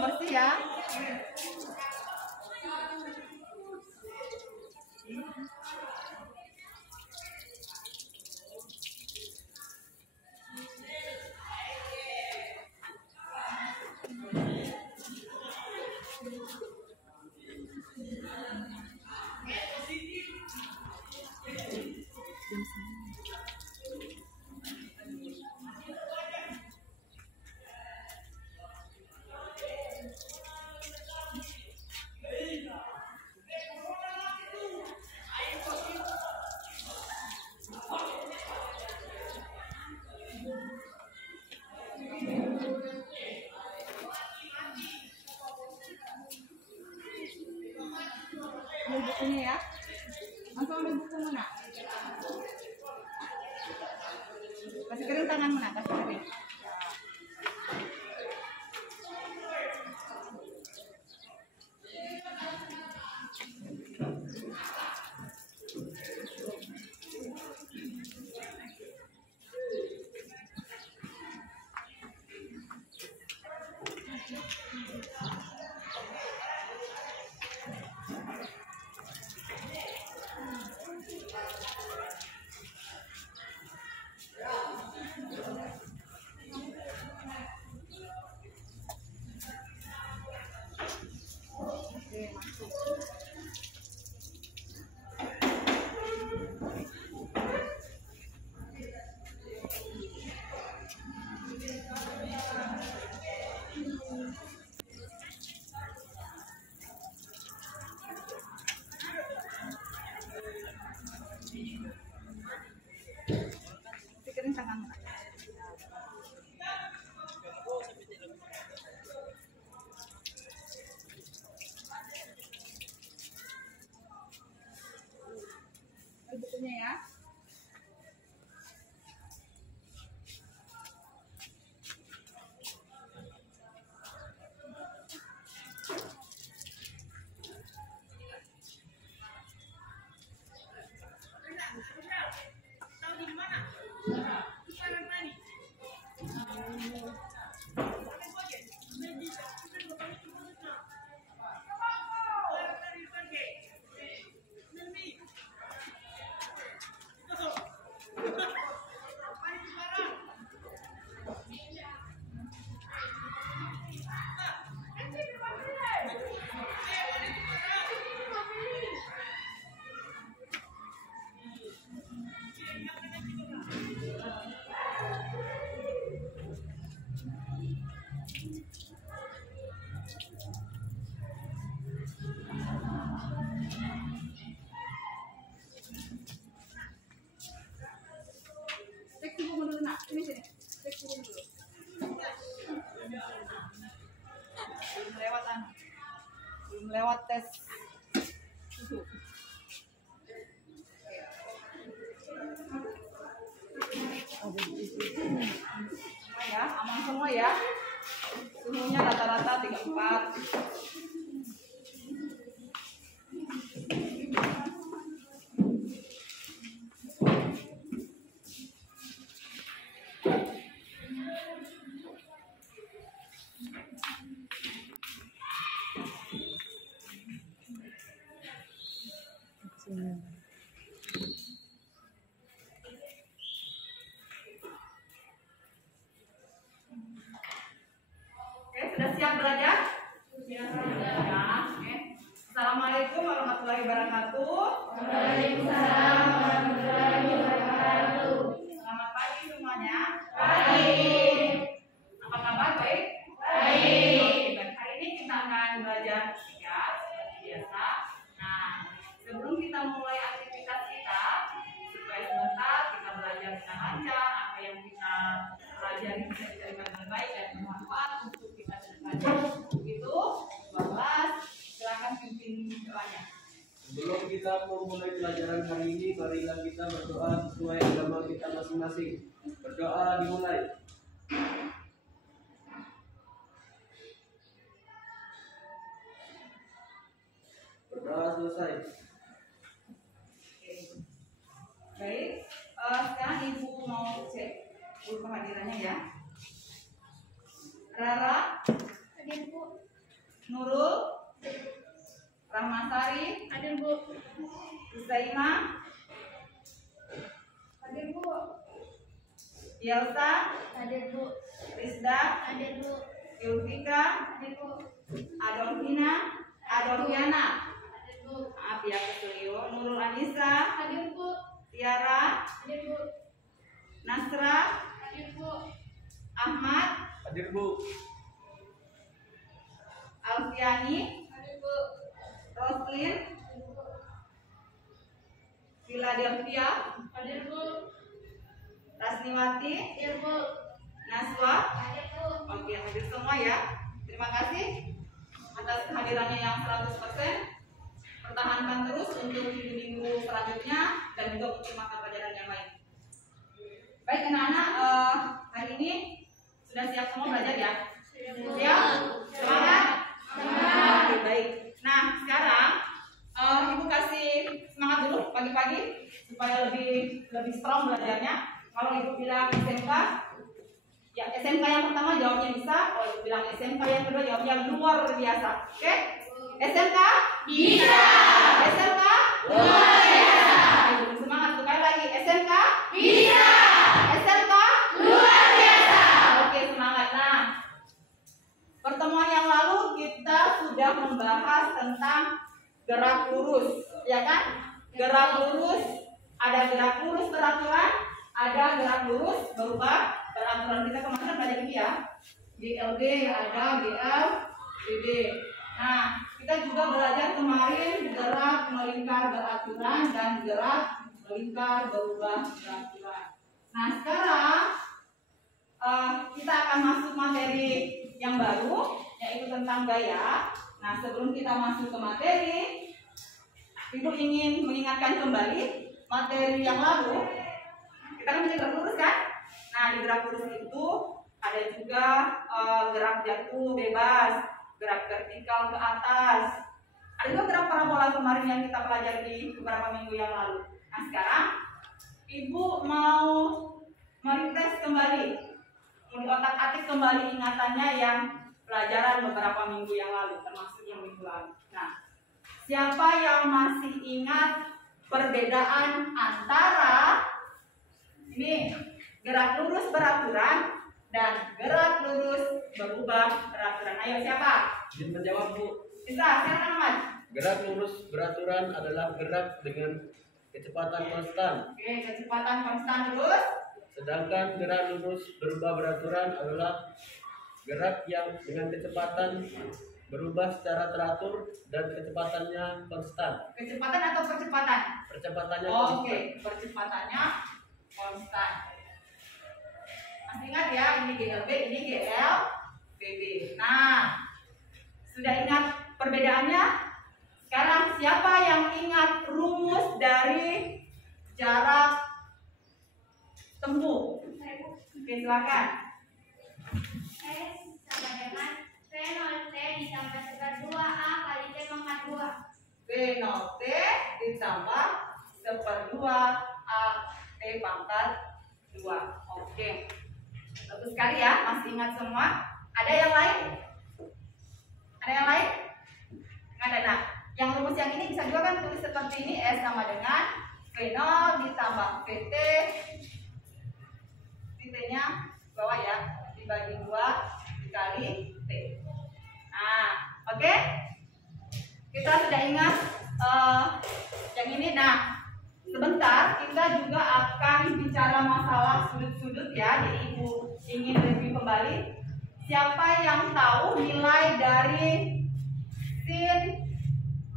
yang bersih ya. Ambil bukunya ya. Langsung ambil buku mana? Kasih kering tangan mana? Kasih kering. Pikirin tangan mana? Ambil bukunya ya. Cek buku dulu nak. Sini sini. Cek buku dulu. Belum lewat belum lewat tes susu. Semua ya, aman semua ya. Suhunya rata-rata 34. Oke, sudah siap belajar? Ya, oke. Assalamualaikum warahmatullahi wabarakatuh. Waalaikumsalam warahmatullahi wabarakatuh. Selamat pagi semuanya. Pagi. Apa kabar? Baik? Baik. Dan hari ini kita akan belajar fisika seperti biasa. Nah, sebelum kita mulai aktivitas kita, supaya sebentar kita belajar dengan lancar, apa yang kita pelajari bisa diterima dengan baik dan bermanfaat untuk kita ke depannya. Begitu, 12. Silakan pimpin doanya. Sebelum kita memulai pelajaran hari ini, marilah kita berdoa sesuai agama kita masing-masing. Berdoa dimulai. Berdoa selesai. Oke. Baik, sekarang Ibu mau cek dulu kehadirannya ya. Rara, Hadir, Bu. Nurul, Rahmasari, Hadir, Bu. Husaima, Hadir, Bu. Yelsa, Hadir, Bu. Rizda, Hadir, Bu. Yulfika, Hadir, Bu. Adolfina, Adolfiana, Hadir, Bu. maaf ya Kesulio, Nurul Anissa, Hadir, Bu. Tiara, Hadir, Bu. Nasra, Hadir, Bu. Ahmad, Hadir, Bu. Alfiani, Hadir, Bu. Roslin, Hadir, Bu. Philadelphia, Hadir, Bu. Rasniwati, Hadir, Bu. Naswa. Hadir, Bu. Oke, hadir semua ya. Terima kasih atas kehadirannya yang 100%. Pertahankan terus untuk minggu-minggu selanjutnya dan juga untuk mata pelajaran yang lain. Baik anak-anak, hari ini sudah siap semua belajar ya? Siap? Semangat? Semangat. Oke, baik. Nah, sekarang Ibu kasih semangat dulu pagi-pagi supaya lebih strong belajarnya. Kalau Ibu bilang SMK, ya SMK yang pertama jawabnya bisa. Kalau Ibu bilang SMK yang kedua jawabnya luar biasa. Oke? SMK? Bisa. SMK? Luar biasa. Ibu semangat sekali lagi. SMK? Bisa. SMK? Luar biasa. Oke, semangat. Nah, pertemuan yang lalu kita sudah membahas tentang gerak lurus, ya kan? Gerak lurus, ada gerak lurus beraturan, ada gerak lurus berubah beraturan. Kita kemarin belajar ini ya, GLB ada, GL, BB. Nah, kita juga belajar kemarin gerak melingkar beraturan dan gerak melingkar berubah beraturan. Nah, sekarang kita akan masuk materi yang baru, yaitu tentang gaya. Nah, sebelum kita masuk ke materi, Ibu ingin mengingatkan kembali materi yang lalu. Kita kan punya gerak lurus kan? Nah, di gerak lurus itu ada juga gerak jatuh bebas, gerak vertikal ke atas. Ada juga gerak parabola kemarin yang kita pelajari di beberapa minggu yang lalu. Nah, sekarang Ibu mau merefresh kembali, mau diotak-atik kembali ingatannya yang pelajaran beberapa minggu yang lalu, termasuk yang minggu lalu. Nah, siapa yang masih ingat perbedaan antara ini gerak lurus beraturan dan gerak lurus berubah beraturan? Ayo siapa? Izin menjawab, Bu. Bisa, silakan Ahmad. Gerak lurus beraturan adalah gerak dengan kecepatan konstan. Oke, kecepatan konstan terus. Sedangkan gerak lurus berubah beraturan adalah gerak yang dengan kecepatan berubah secara teratur dan kecepatannya konstan. Kecepatan atau percepatan? Percepatannya konstan. Oke, percepatannya konstan. Masih ingat ya, ini GLB, ini GLBB. Nah, sudah ingat perbedaannya? Sekarang siapa yang ingat rumus dari jarak tempuh? Oke, silakan. S sama dengan V0T ditambah seper 2A kali T pangkat 2. V0T ditambah seper 2 A T pangkat 2. Oke, bagus sekali ya, masih ingat semua. Ada yang lain? Ada yang lain? Nggak ada. Nah, yang rumus yang ini bisa juga kan tulis seperti ini, S sama dengan V0 ditambah VT, T-nya bawah ya, dibagi 2 dikali T. Nah, oke? Kita sudah ingat yang ini. Nah, sebentar kita juga akan bicara masalah sudut-sudut ya. Jadi Ibu ingin review kembali. Siapa yang tahu nilai dari sin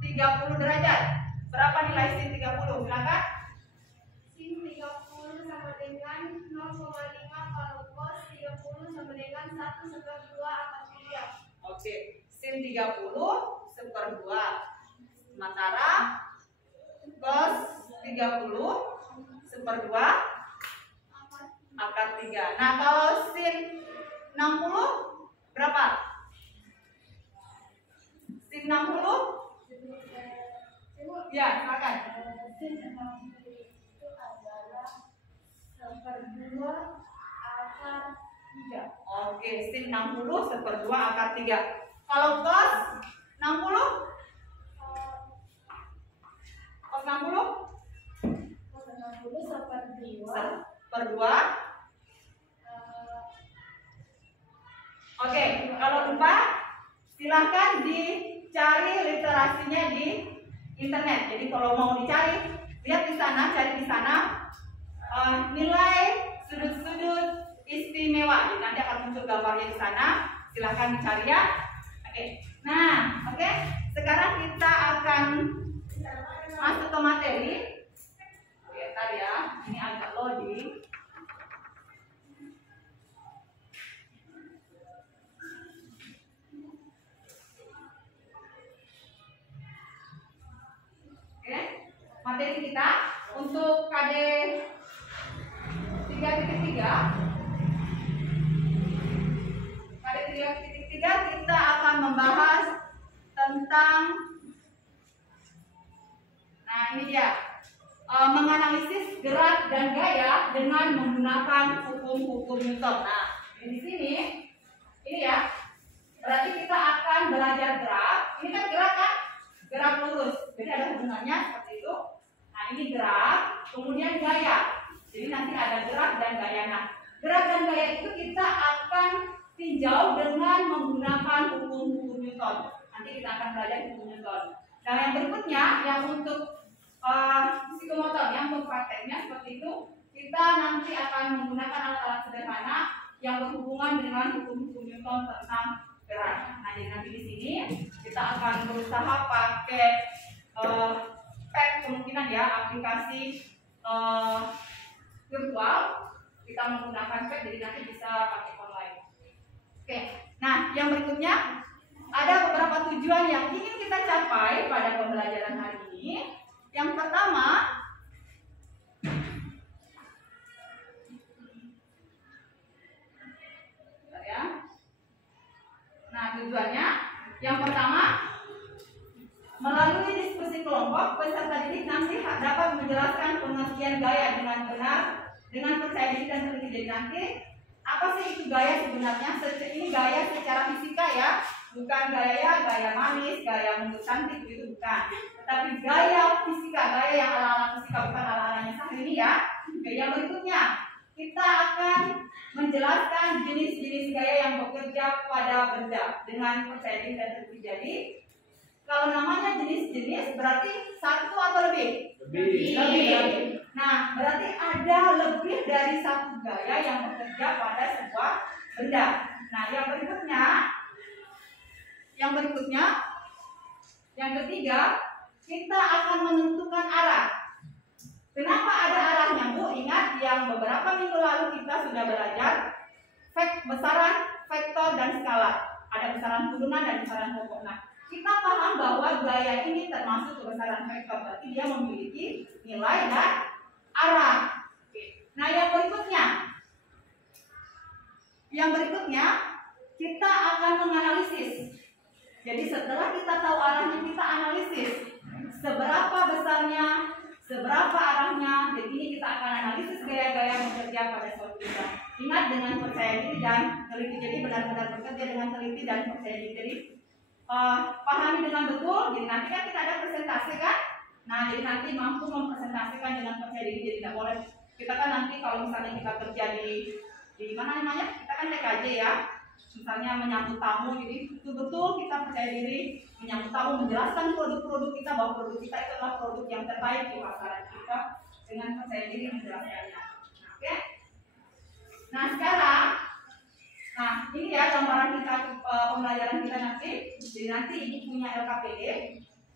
30 derajat? Berapa nilai sin 30? Silakan. Sin 30 sama dengan 0,5 kalau cos 30 sama dengan 1/2 akar 3. Oke, sin 30/2. Sementara cos 30/2 akar 3. Nah, kalau sin 60 berapa? Sin 60? Ya, silakan. Sin 60 itu adalah 1/2 akar 3. Oke, sin 60/2 akar 3. Kalau cos 60? Cos 60? 60 seper 2. 1/2. Oke, kalau lupa silahkan dicari literasinya di internet. Jadi kalau mau dicari, lihat di sana, cari di sana nilai sudut-sudut istimewa. Jadi nanti akan muncul gambarnya di sana. Silahkan dicari ya. Oke. Nah, oke. Sekarang kita akan masuk ke materi. Oke, bentar ya. Ini agak loading. Oke, materi kita untuk KD 3.3. KD 3.3 kita akan membahas tentang, nah ini dia, menganalisis gerak dan gaya dengan menggunakan hukum-hukum Newton. Nah, di sini, ini ya, berarti kita akan belajar gerak. Ini kan gerak kan? Gerak lurus, jadi ada hubungannya seperti itu. Nah ini gerak, kemudian gaya. Jadi nanti ada gerak dan gaya. Nah gerak dan gaya itu kita akan tinjau dengan menggunakan hukum-hukum Newton. Nanti kita akan belajar hukum Newton. Nah yang berikutnya, yang untuk psikomotor, yang untuk prakteknya seperti itu, kita nanti akan menggunakan alat-alat sederhana yang berhubungan dengan hukum-hukum Newton tentang gerak. Nah jadi nanti di sini kita akan berusaha pakai pad, kemungkinan ya, aplikasi virtual. Kita menggunakan pad, jadi nanti bisa pakai online. Oke, nah yang berikutnya ada beberapa tujuan yang ingin kita capai pada pembelajaran hari ini. Yang pertama, ya. Nah tujuannya, yang pertama, melalui diskusi kelompok, peserta didik nanti dapat menjelaskan pengertian gaya dengan benar, dengan percaya diri dan teliti. Jadi nanti apa sih itu gaya sebenarnya? Ini gaya secara fisika ya, bukan gaya manis, gaya mundur cantik gitu, bukan. Tetapi gaya fisika, gaya yang ala-ala fisika, bukan ala-alanya Sahri ini ya. Yang berikutnya, kita akan menjelaskan jenis-jenis gaya yang bekerja pada benda dengan percaya diri dan teliti. Jadi kalau namanya jenis-jenis berarti satu atau lebih? Lebih. Nah, berarti ada lebih dari satu gaya yang bekerja pada sebuah benda. Nah, yang berikutnya, yang ketiga, kita akan menentukan arah. Kenapa ada arahnya, Bu? Ingat yang beberapa minggu lalu kita sudah belajar besaran, vektor, dan skala. Ada besaran turunan dan besaran pokok. Nah, kita paham bahwa gaya ini termasuk besaran vektor, berarti dia memiliki nilai dan arah. Nah, yang berikutnya kita akan menganalisis. Jadi setelah kita tahu arahnya, kita analisis seberapa besarnya, seberapa arahnya. Jadi ini kita akan analisis gaya-gaya yang bekerja pada suatu benda. Ingat, dengan percaya diri dan teliti. Jadi benar-benar bekerja dengan teliti dan percaya diri. Jadi pahami dengan betul. Jadi nanti kan kita ada presentasi kan. Nah jadi nanti mampu mempresentasikan dengan percaya diri. Jadi tidak boleh, kita kan nanti kalau misalnya kita kerja di mana namanya, kita kan TKJ ya, misalnya menyambut tamu, jadi betul-betul kita percaya diri menyambut tamu, menjelaskan produk-produk kita, bahwa produk kita itu adalah produk yang terbaik di pasaran kita, dengan percaya diri menjelaskannya. Oke. Nah sekarang, nah ini ya gambaran kita pembelajaran kita nanti. Jadi nanti ibu punya LKPD.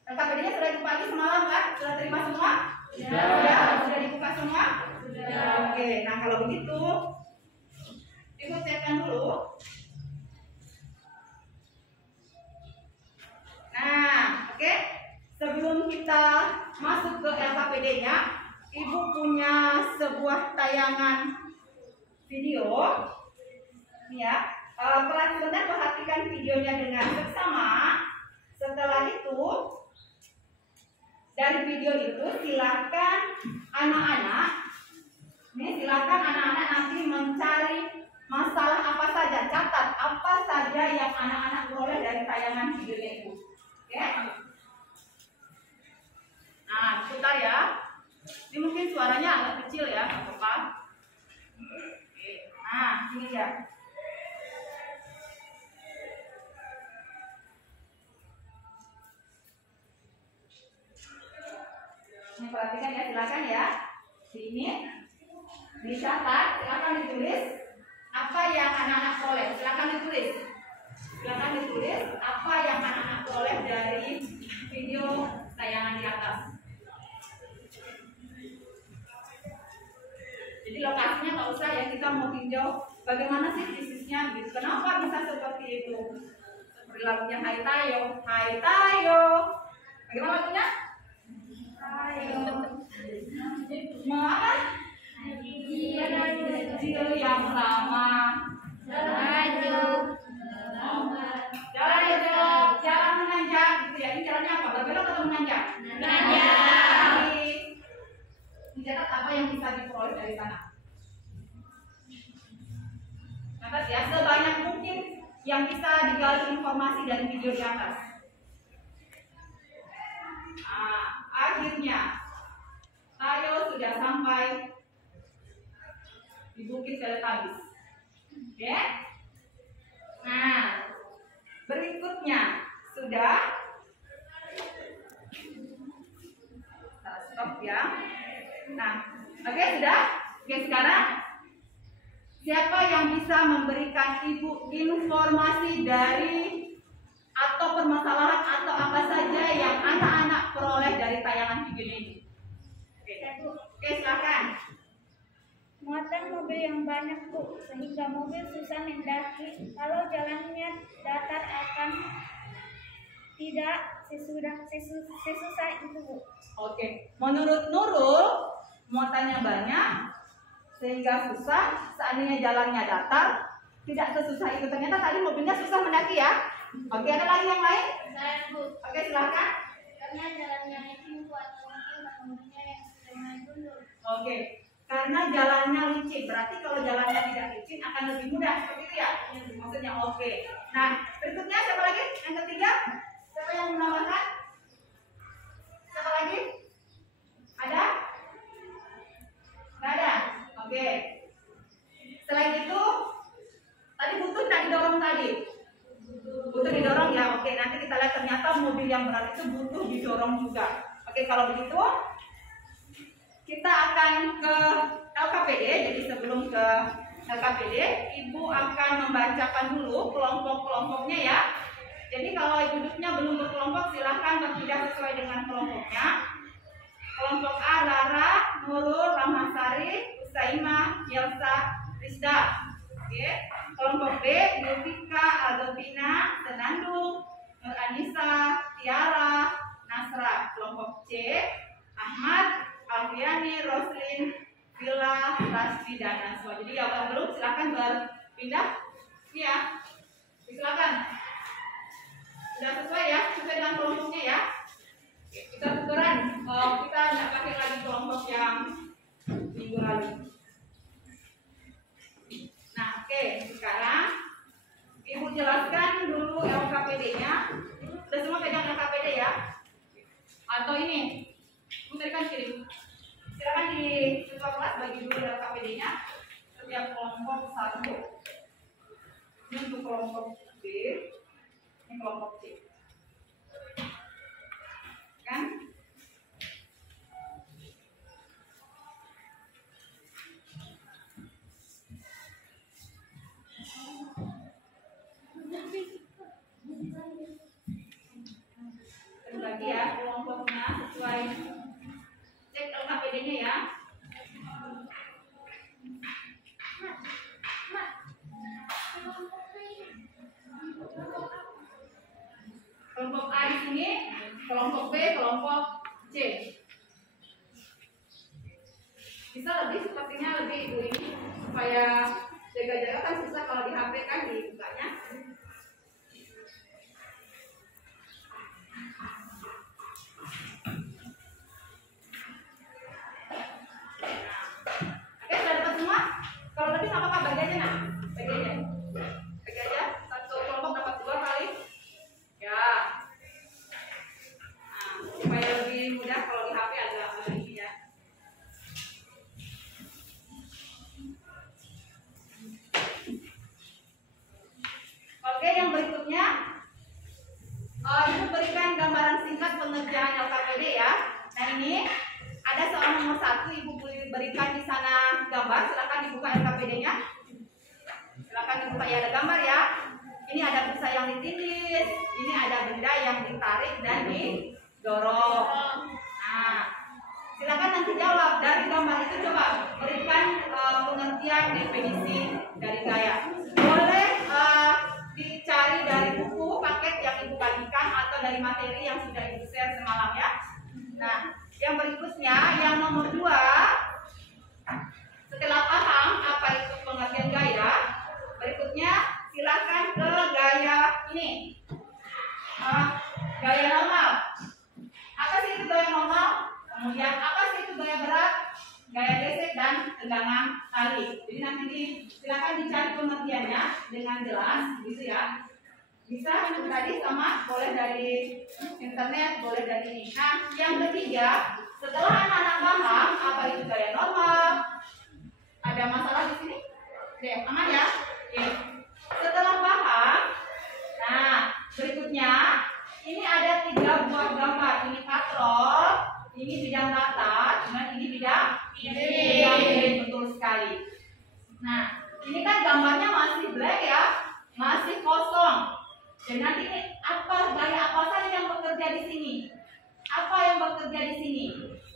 LKPD-nya sudah dibagi semalam kan? Sudah terima semua? Ya. Sudah dibuka semua? Sudah. Oke. Nah kalau begitu, ibu cekkan dulu. Nah, oke. Sebelum kita masuk ke LKPD-nya, ibu punya sebuah tayangan video. Ini ya. Sebentar perhatikan videonya dengan seksama. Setelah itu, dari video itu silakan anak-anak nanti mencari masalah apa saja, catat apa saja yang anak-anak peroleh dari tayangan videonya Ibu. Oke? Nah, putar ya. Ini mungkin suaranya agak kecil ya, nggak apa-apa. Oke. Nah, ini ya. Ini perhatikan ya, silakan ya. Sini dicatat, silakan ditulis apa yang anak-anak peroleh. Silakan ditulis. Silakan ditulis apa yang anak-anak peroleh dari video tayangan di atas. Jadi lokasinya nggak usah ya, kita mau tinjau bagaimana sih bisnisnya gitu. Kenapa bisa seperti itu? Seperti lagunya Hai Tayo, Hai Tayo. Bagaimana lagunya? Mau apa? Kecil yang ramah. Jalan menanjak gitu ya. Ini jalannya apa? Berbelok atau menanjak? Menanjak. Dicatat apa yang bisa diperoleh dari sana. Catat ya, sebanyak mungkin yang bisa digali informasi dari video di atas. Nah, akhirnya Tayo sudah sampai di Bukit Teletabis. Oke? Nah, berikutnya sudah stop ya. Nah, oke sudah. Oke, sekarang siapa yang bisa memberikan Ibu informasi dari atau permasalahan atau apa saja yang anak-anak peroleh dari tayangan video ini? Oke, silakan. Muatan mobil yang banyak, Bu, sehingga mobil susah mendaki. Kalau jalannya datar akan tidak sesusah itu, Bu. Oke, menurut Nurul muatannya banyak sehingga susah. Seandainya jalannya datar tidak sesusah itu. Ternyata tadi mobilnya susah mendaki ya. Oke, ada lagi yang lain? Saya, Bu. Oke, silakan. Karena jalannya licin, Bu, atau mungkin pengemudinya yang sedang mundur. Oke, karena jalannya licin. Berarti kalau jalannya tidak licin akan lebih mudah seperti itu ya. Maksudnya oke. Nah, berikutnya siapa lagi? Yang ketiga? Siapa yang menambahkan? Siapa lagi? Ada? Nggak ada? Oke. Selain itu, tadi butuh tak didorong tadi? Butuh didorong ya? Oke, nanti kita lihat ternyata mobil yang berat itu butuh didorong juga. Oke, kalau begitu kita akan ke LKPD. Jadi sebelum ke LKPD, Ibu akan membacakan dulu kelompok-kelompoknya ya. Jadi kalau duduknya belum berkelompok, silahkan berpindah sesuai dengan kelompoknya. Kelompok A, Rara, Nurul, Ramhasari, Usaimah, Yelsa, Rizda. Oke. Kelompok B, Yuvika, Aldovina, Senandung, Nur Anissa, Tiara, Nasra. Kelompok C, Ahmad, Alfiani, Roslin, Villa, Rasmi, dan Naswa. Jadi yang belum silahkan berpindah. Ini ya, silakan. Sudah sesuai ya, sesuai dengan kelompoknya ya. Kita tukeran, kita nggak pakai lagi kelompok yang minggu lalu. Nah, oke, sekarang Ibu jelaskan dulu LKPD-nya. Sudah semua pegang LKPD ya? Atau ini? Ibu tadi kan kirim. Silakan di siswa kelas bagi dulu LKPD-nya. Setiap kelompok satu. Ini untuk kelompok B, ini kelompok C. Kan? Terbagi ya kelompoknya sesuai. Cek LKPD-nya ya. Kelompok A di sini, kelompok B, kelompok C. Bisa lebih sepertinya lebih Ibu ini supaya jaga-jaga kan susah kalau di HP kan dibukanya. Oke, sudah dapat semua? Kalau lebih nggak apa-apa, bagi aja nah. Bagi aja. Bagi aja. Satu kelompok dapat 2 kali. CD-nya? Silakan dibuka, ya ada gambar ya. Ini ada busa yang ditindis, ini ada benda yang ditarik dan didorong. Nah, silakan nanti jawab dari gambar itu, coba berikan pengertian definisi dari gaya. Boleh dicari dari buku paket yang ibu bagikan atau dari materi yang sudah ibu share semalam ya. Nah, yang berikutnya yang nomor 2, setelah paham apa itu pengertian gaya, berikutnya silakan ke gaya ini, gaya normal. Apa sih itu gaya normal? Kemudian apa sih itu gaya berat, gaya gesek dan tegangan tali. Jadi nanti silakan dicari pengertiannya dengan jelas, gitu ya. Bisa itu tadi sama, boleh dari internet, boleh dari ini. Nah, yang ketiga, setelah anak-anak paham apa itu gaya normal, ada masalah di sini? Oke, aman ya? Oke. Setelah paham, nah berikutnya ini ada 3 buah gambar. Ini katrol, ini bidang rata, dan ini bidang miring. Betul sekali. Nah, ini kan gambarnya masih black ya, masih kosong. Dan nanti apa gaya apa saja yang bekerja di sini? Apa yang bekerja di sini?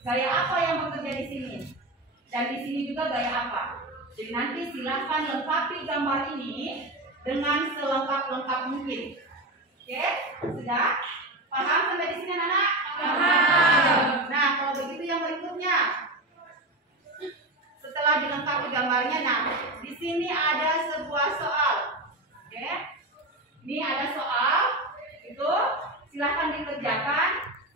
Gaya apa yang bekerja di sini? Dan di sini juga gaya apa? Jadi nanti silakan lengkapi gambar ini dengan selengkap-lengkap mungkin. Oke, sudah paham sampai di sini anak-anak? Paham. Nah, kalau begitu yang berikutnya, setelah dilengkapi gambarnya, nah di sini ada sebuah soal. Oke, ini ada soal, itu silahkan dikerjakan.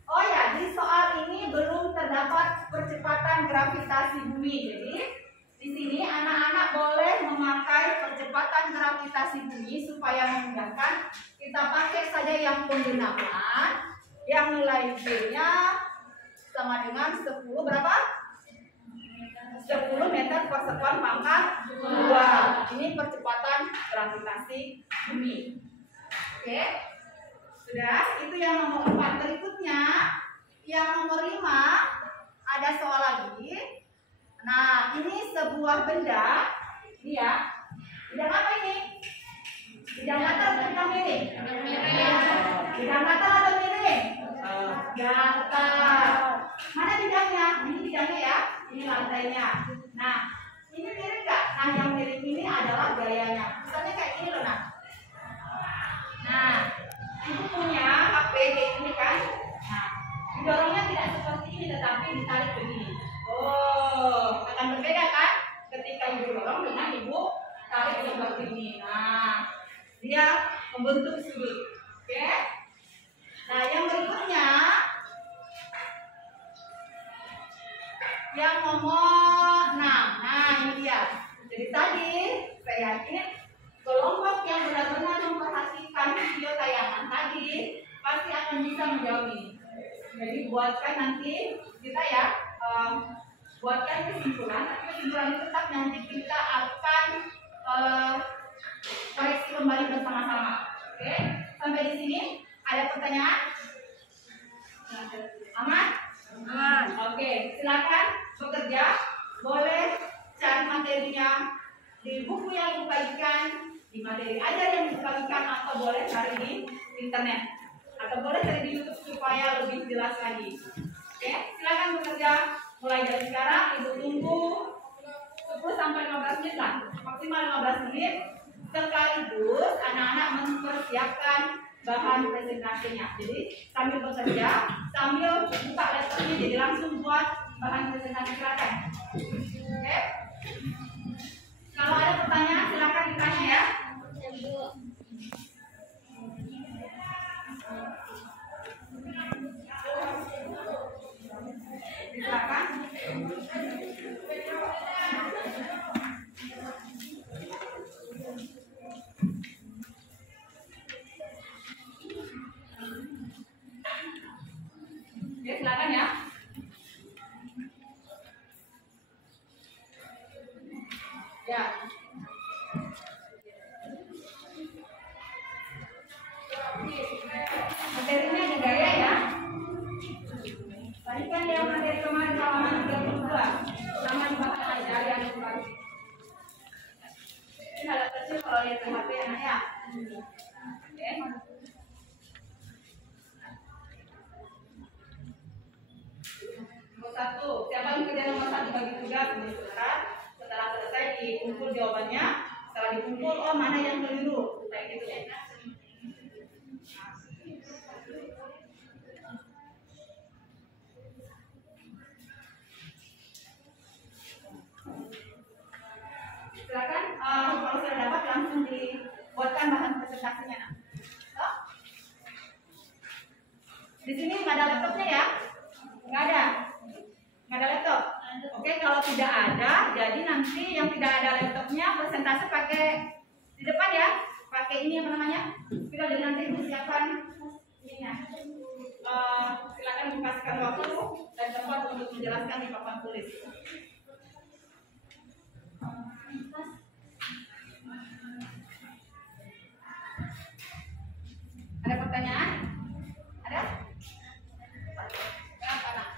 Oh ya, di soal ini belum terdapat percepatan gravitasi bumi. Jadi di sini anak-anak boleh memakai percepatan gravitasi bumi supaya memudahkan. Kita pakai saja yang penggunaan yang nilai B-nya sama dengan 10 berapa? 10 meter per sekon pangkat 2. Ini percepatan gravitasi bumi. Oke, sudah. Itu yang nomor 4. Berikutnya, yang nomor 5 ada soal lagi. Nah, ini sebuah benda. Ini ya. Bidang apa ini? Bidang datar atau bidang miring? Bidang datar atau miring? Datar. Mana bidangnya? Ini bidangnya ya. Ini lantainya. Nah, ini miring nggak? Nah, yang miring ini adalah gayanya. Misalnya kayak gini loh, nah, ibu punya HP kayak gini kan? Nah, didorongnya tidak seperti ini, tetapi ditarik begini. Oh, akan berbeda kan? Ketika ibu dorong dengan ibu tarik seperti ini. Nah, dia membentuk sudut. Oke? Nah, yang berikutnya, yang nomor 6. Nah, ini dia. Jadi tadi saya yakin kelompok yang benar-benar memperhatikan video tayangan tadi pasti akan bisa menjawab ini. Jadi buatkan nanti kita ya, buatkan kesimpulan. Tapi kesimpulan itu tetap nanti kita akan koreksi kembali bersama-sama. Oke? Sampai di sini ada pertanyaan? Aman? Aman. Oke, silakan bekerja. Boleh cari materinya di buku yang dibagikan, di materi ajar yang dibagikan, atau boleh cari di internet, atau boleh cari di YouTube supaya lebih jelas lagi. Oke, silakan bekerja. Mulai dari sekarang ibu tunggu 10 sampai 15 menit lah, maksimal 15 menit. Sekaligus anak-anak mempersiapkan bahan presentasinya. Jadi sambil bekerja, sambil buka laptopnya, jadi langsung buat bahan presentasi. Silakan. Oke. Kalau ada pertanyaan silakan ditanya ya. Silakan. Oke, silakan ya. Ya. Materinya ada gaya ya. Tadi kan yang materi kemarin halaman 32 sama dibahas aja yang kemarin. oh mana yang keliru kayak gitu ya. Silakan kalau sudah dapat langsung dibuatkan bahan presentasinya. Di sini nggak ada laptopnya ya? Nggak ada laptop. Oke, kalau tidak ada, jadi nanti yang tidak ada laptopnya presentasi pakai di depan ya, pakai ini apa namanya? Sudah, jadi nanti persiapan ininya. Silakan dikasihkan waktu dan tempat untuk menjelaskan di papan tulis. Ada pertanyaan? Ada? Kenapa, Nak?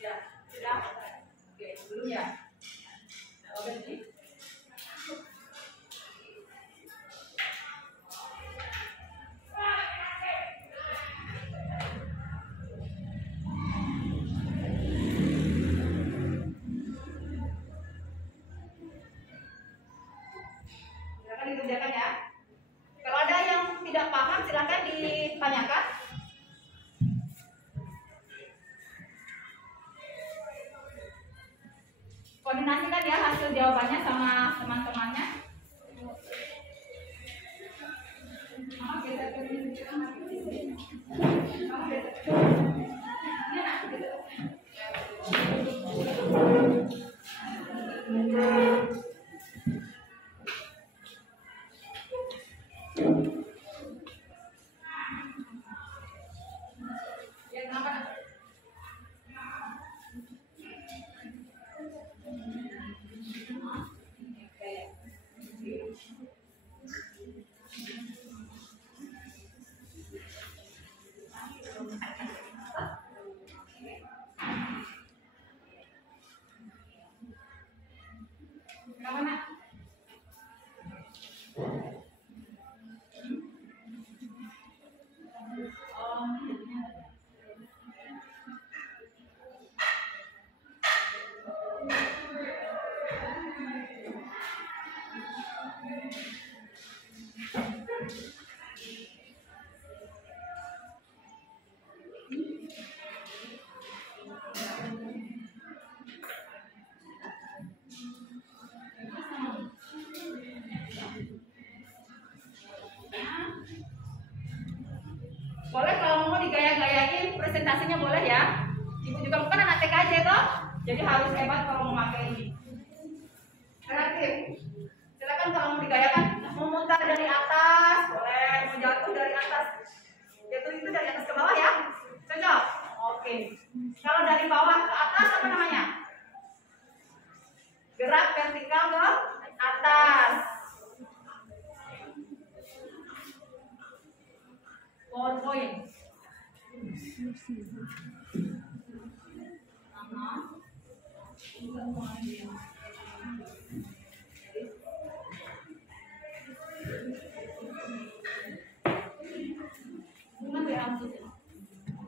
Ya, sudah. Oke, belum ya? Oke, ini. Silakan dikerjakan ya. Kalau ada yang tidak paham, silakan ditanyakan. Koordinasikan ya hasil jawabannya sama teman-temannya. Mama geser ke sini. Mama geser ke sini. Ini, Nak, geser. Ya, kenapa, Nak? Kenapa, Nak? Boleh kalau mau digaya-gayain presentasinya boleh ya. Ibu juga bukan anak TKJ toh, jadi harus hebat kalau mau pakai ini. Kreatif. Silakan kalau mau digayakan, mau mutar dari atas, boleh, mau jatuh dari atas. Jatuh itu dari atas ke bawah ya. Cocok? Oke. Kalau dari bawah ke atas apa namanya? Gerak vertikal ke atas. PowerPoint.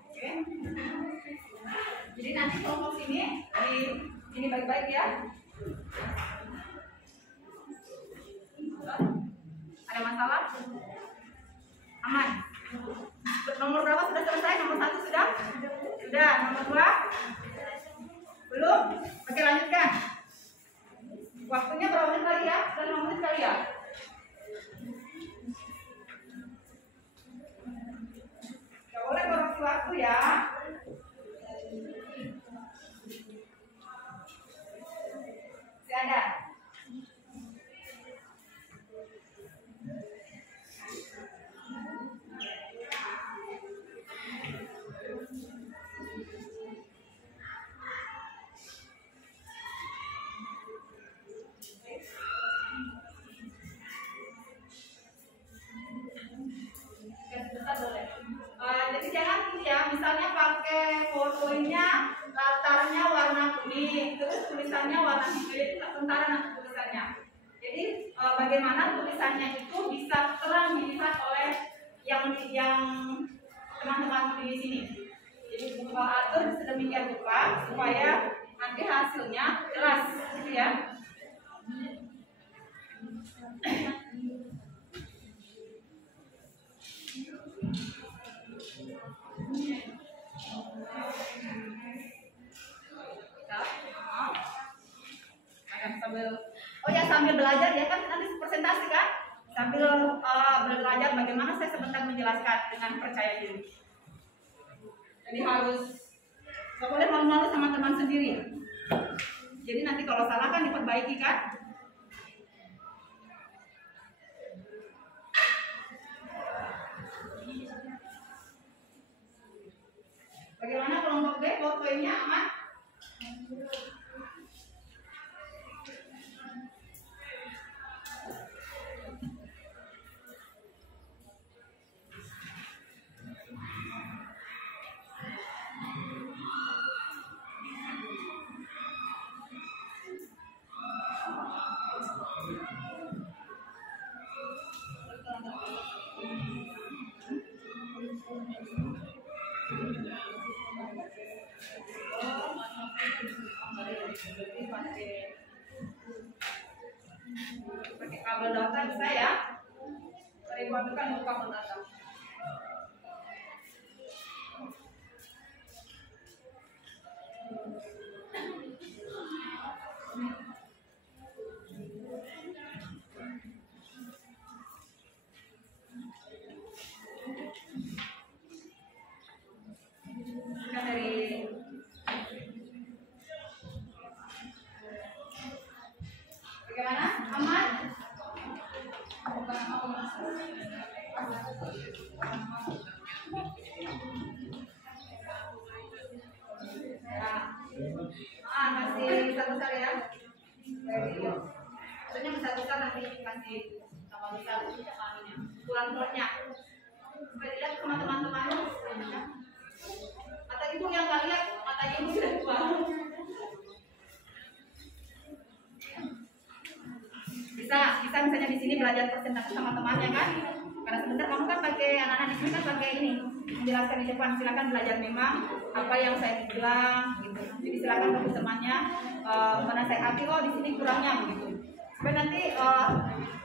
Oke. Jadi nanti kelompok sini ini baik-baik ya. Ada masalah? Aman. Nomor berapa sudah selesai? Nomor 1 sudah? Sudah. Nomor 2? Belum? Oke, lanjutkan. Waktunya berapa menit kali ya? Sudah 5 menit kali ya? Gak boleh korupsi waktu ya. Masih ada? Jadi jangan ini ya, misalnya pakai PowerPoint-nya latarnya warna kuning, terus tulisannya warna hijau, itu nggak kentara nanti tulisannya. Jadi bagaimana tulisannya itu bisa terang dilihat oleh yang teman-teman di sini. Jadi atur sedemikian rupa supaya nanti hasilnya jelas gitu ya. Sambil belajar ya kan nanti presentasi kan, sambil belajar bagaimana saya sebentar menjelaskan dengan percaya diri. Jadi harus nggak boleh malu-malu sama teman sendiri. Jadi nanti kalau salah kan diperbaiki kan. Bagaimana kelompok B, fotonya aman? Pakai kabel data bisa ya. Kan kabel data. Kan dari bagaimana? Aman? Kasih besar-besar ya. Maksudnya besar-besar nanti kasih sama besar ukuran-ukurannya. Supaya dilihat sama teman-teman. Mata ibu yang nggak lihat, mata ibu sudah tua. Bisa misalnya di sini belajar presentasi sama temannya kan, karena sebentar kamu kan pakai anak-anak di sini kan pakai ini menjelaskan di depan. Silakan belajar memang apa yang saya bilang gitu. Jadi silakan kamu temannya menasehati, oh di sini kurangnya begitu, supaya nanti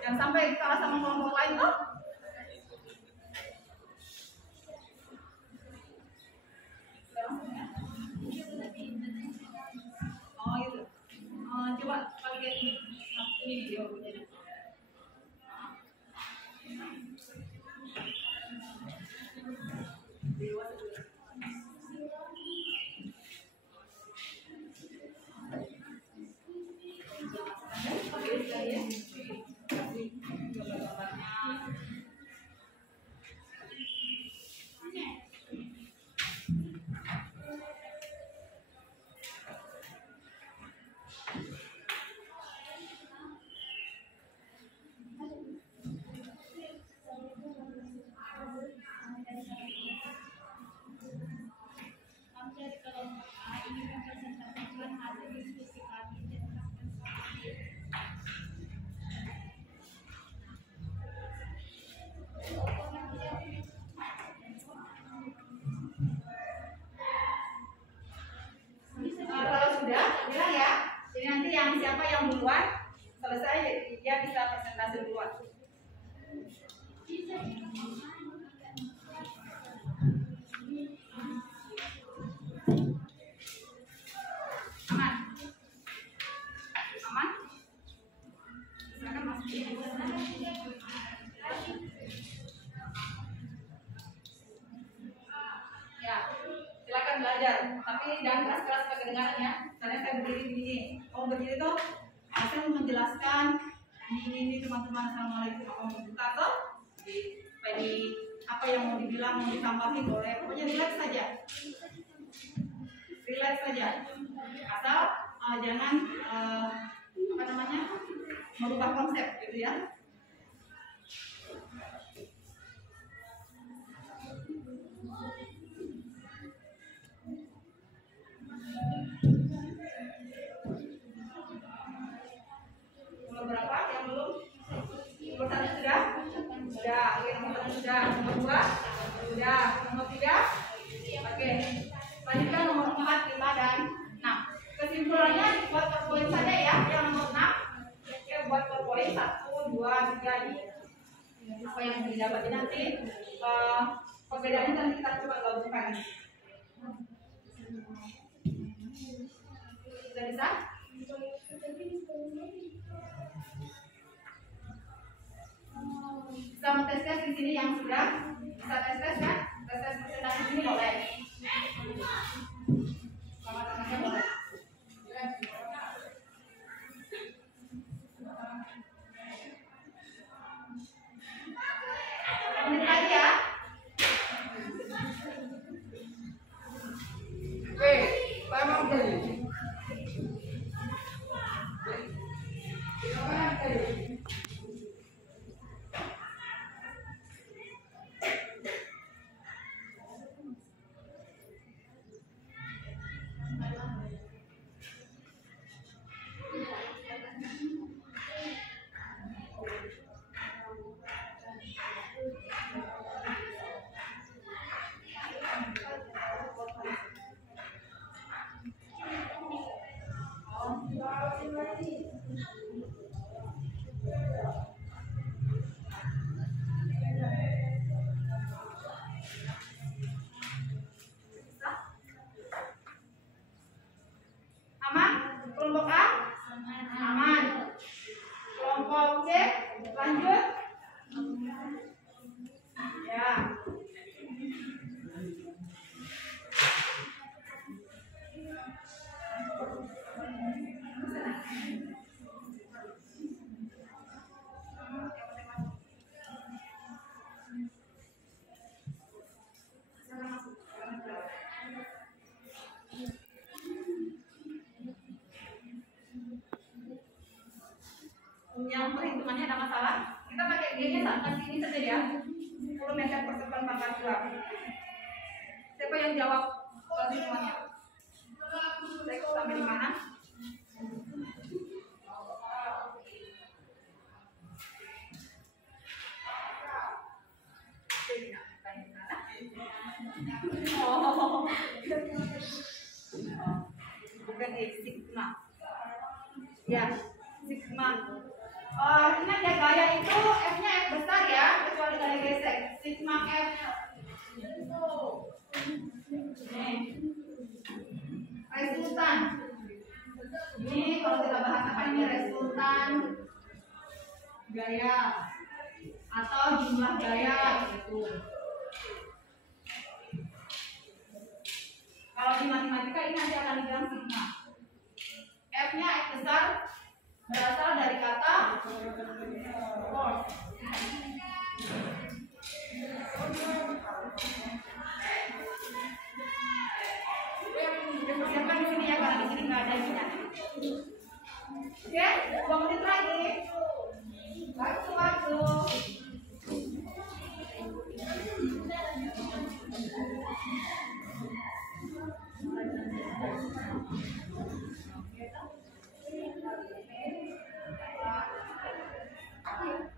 jangan sampai kalah sama kelompok lain tuh. Oh itu coba pakai ini video. Siapa yang duluan selesai dia bisa presentasi duluan. Aman? Aman? Silakan masuk. Ya, silakan belajar. Tapi jangan keras-keras kedengarannya. Karena saya berdiri begini. Kalau berdiri tuh saya menjelaskan ini teman-teman. Assalamualaikum warahmatullahi wabarakatuh. Jadi apa yang mau dibilang, mau ditambahin boleh. Pokoknya relax saja. Relax saja. Asal jangan merubah konsep gitu ya. Berapa yang belum? Nomor 1 sudah? Sudah. Oke, nomor 1 sudah. Nomor 2 sudah. Nomor 3 oke. Lanjutkan nomor 4, 5 dan 6. Kesimpulan 2, 3 ini apa yang didapat nanti perbedaannya nanti kita coba gabungkan. Sudah bisa? Sama tes-tes di sini yang sudah bisa tes-tes kan? Tes-tes presentasi di sini boleh. Sama temannya boleh. Menit lagi ya. Oke, time out tadi. Aman? Kelompok A? Aman. Kelompok C? Lanjut? Ya. Yang perhitungannya ada masalah, kita pakai G-nya sampai sini saja ya. 10 meter per second pangkat 2. Siapa yang jawab perhitungannya? Sampai di mana? Oh, bukan sigma. Ya, sigma. Ingat ya, gaya itu F-nya F besar ya, kecuali gaya gesek. Sigma F. Nih. Resultan. Ini kalau kita bahas apa ini resultan gaya atau jumlah gaya gitu. Kalau di matematika ini nanti akan dibilang sigma. F-nya F besar berasal dari kata force. Siapa di sini ya, karena di sini nggak ada ini. Oke, 2 menit lagi. Waktu. Thank you.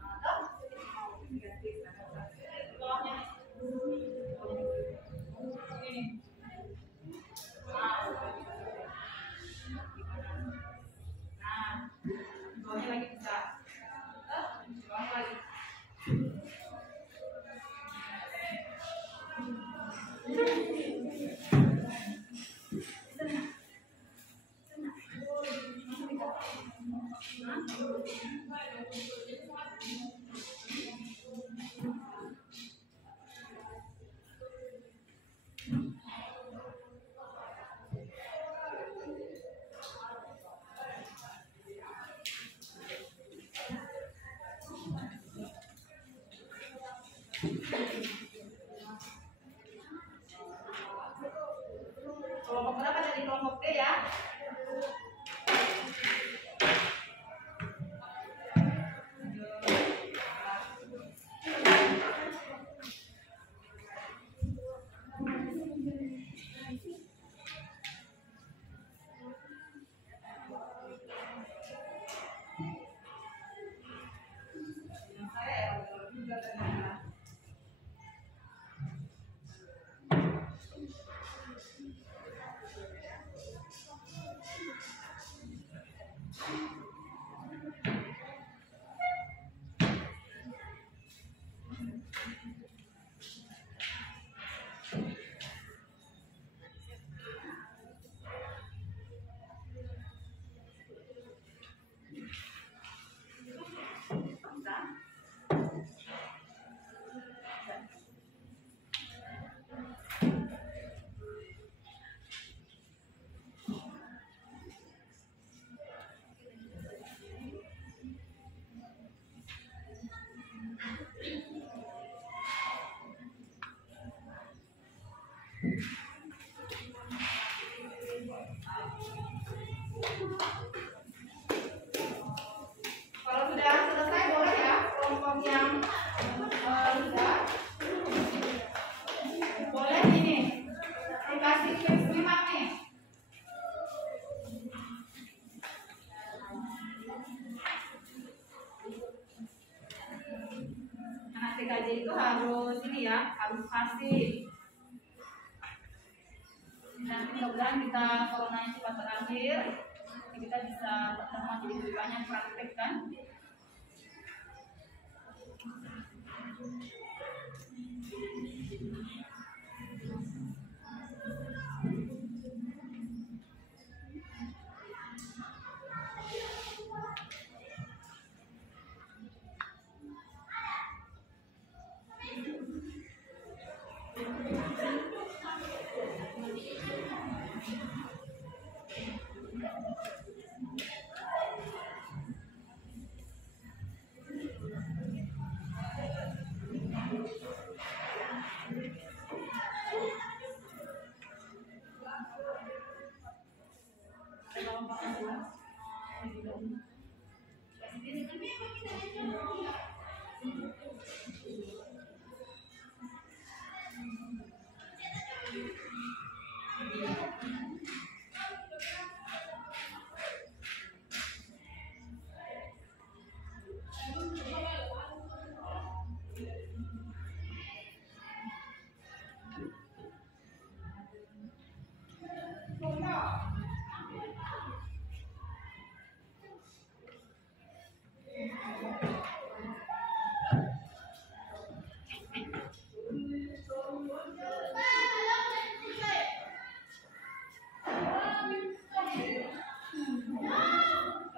yang sudah boleh ini dikasih tips 5 nih. Anak TKJ itu harus ini ya, harus fasih. Nanti mudah-mudahan kita coronanya cepat berakhir, kita bisa pertemuan jadi lebih banyak praktek kan.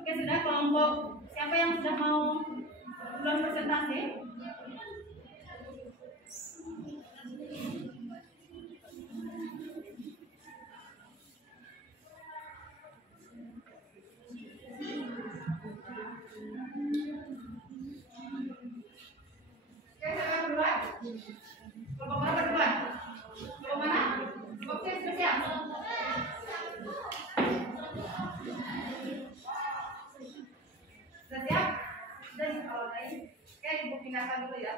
Oke, sudah kelompok siapa yang sudah mau belum presentasi? Oke, siapa yang duluan? Kelompok berapa duluan? Kelompok mana? Kelompok C sudah siap? Sudah siap? Sudah kalau lain. Oke, ibu pindahkan dulu ya.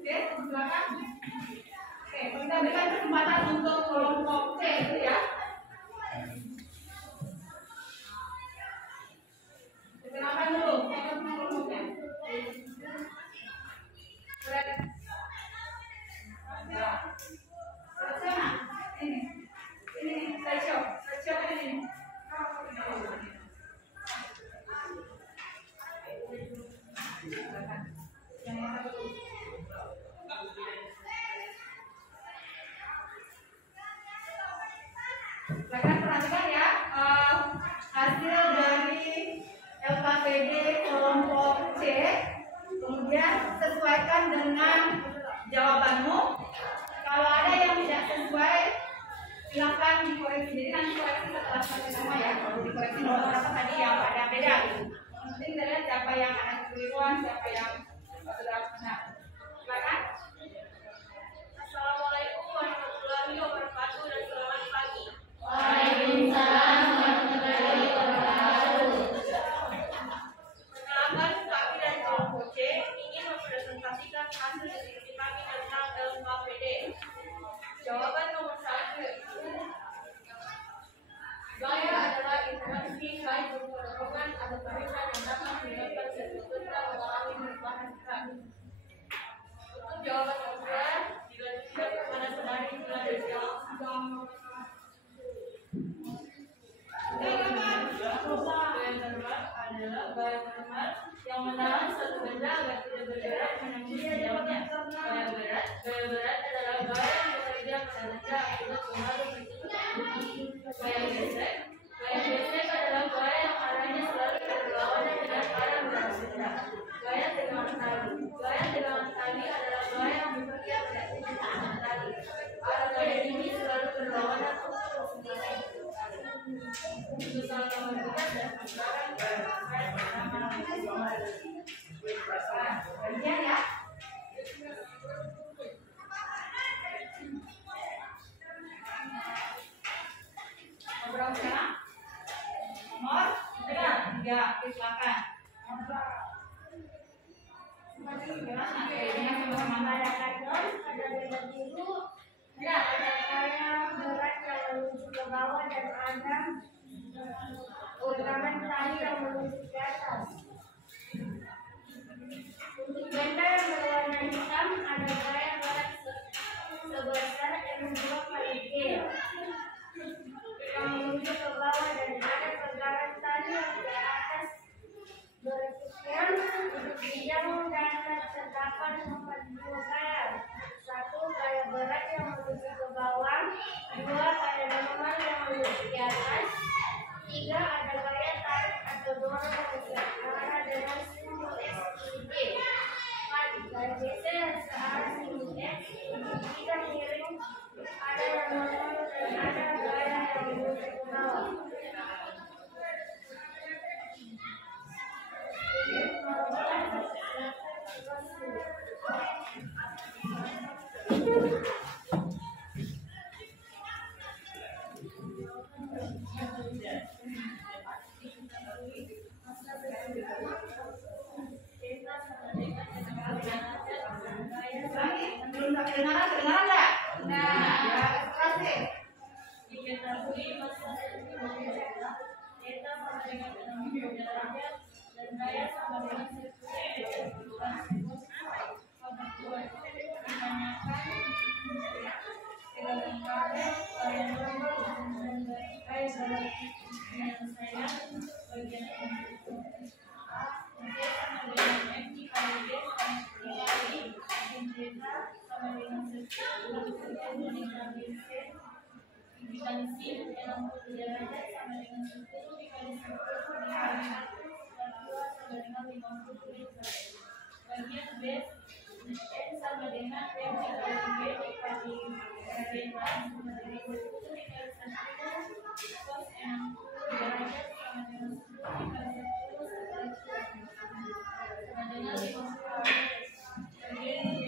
Oke, silakan. Oke, kita berikan kesempatan untuk kelompok C itu ya. Silakan dulu, siapa nama kelompoknya? Sudah. Ya. Sana. Ini, slideshow ini. Silakan. Yang satu dulu. Silakan perhatikan ya, hasil dari LKPD kelompok C, kemudian sesuaikan dengan jawabanmu. Kalau ada yang tidak sesuai, silakan dikoreksi. Jadi nanti koreksi setelah selesai semua ya. Kalau dikoreksi nomor berapa tadi yang ada beda gitu. Nanti kita lihat siapa yang ada kekeliruan, siapa yang sudah benar. Silakan. Assalamualaikum warahmatullahi wabarakatuh dan selamat pagi. Waalaikumsalam warahmatullahi wabarakatuh. Perkenalkan, kami dari kelompok C ingin mempresentasikan hasil diskusi kami tentang LKPD. Jawaban nomor 1 yaitu gaya adalah interaksi baik berhubungan atau yang normal yang menahan suatu benda agar tidak bergerak menempuh sejauhnya. Gaya berat adalah gaya yang bekerja pada benda akibat pengaruh gaya gesek. Gaya gesek adalah gaya yang arahnya selalu berlawanan dengan arah berat benda. Gaya tegangan tali adalah gaya yang bekerja pada tegangan tali. Arah gaya ini selalu berlawanan untuk salah membentukkan dan menggerakkan bagian ya. Berapa sekarang? Nomor 3, silakan. Pada kadon ada benda biru, ada gaya berat yang menuju ke bawah dan ada ornamen tali yang menuju ke atas. Untuk benda yang berwarna hitam ada gaya berat sebesar M2 kali G yang menuju ke bawah dan ada pegangan tali yang ke atas berikutnya. Untuk bidang datar terdapat 42 gaya. 1. Gaya berat yang menuju ke bawah. 2. Gaya normal yang menuju ke atas. 3. Ada gaya tarik atau dorong yang searah dengan simbol SID. 4. Gaya geser yang searah simbol X. 3. miring. Ada yang normal dan ada gaya yang menuju ke bawah. Kedengaran nggak? Nah, kasih. Diketahui masa eta sama dengan 60 derajat dan gaya sama dengan 10 bagian B N sama dengan M dikali B dikali B sama dengan 10 dikali 1 cos 60 derajat sama dengan 10 dikali 10 sama dengan 50. Bagian B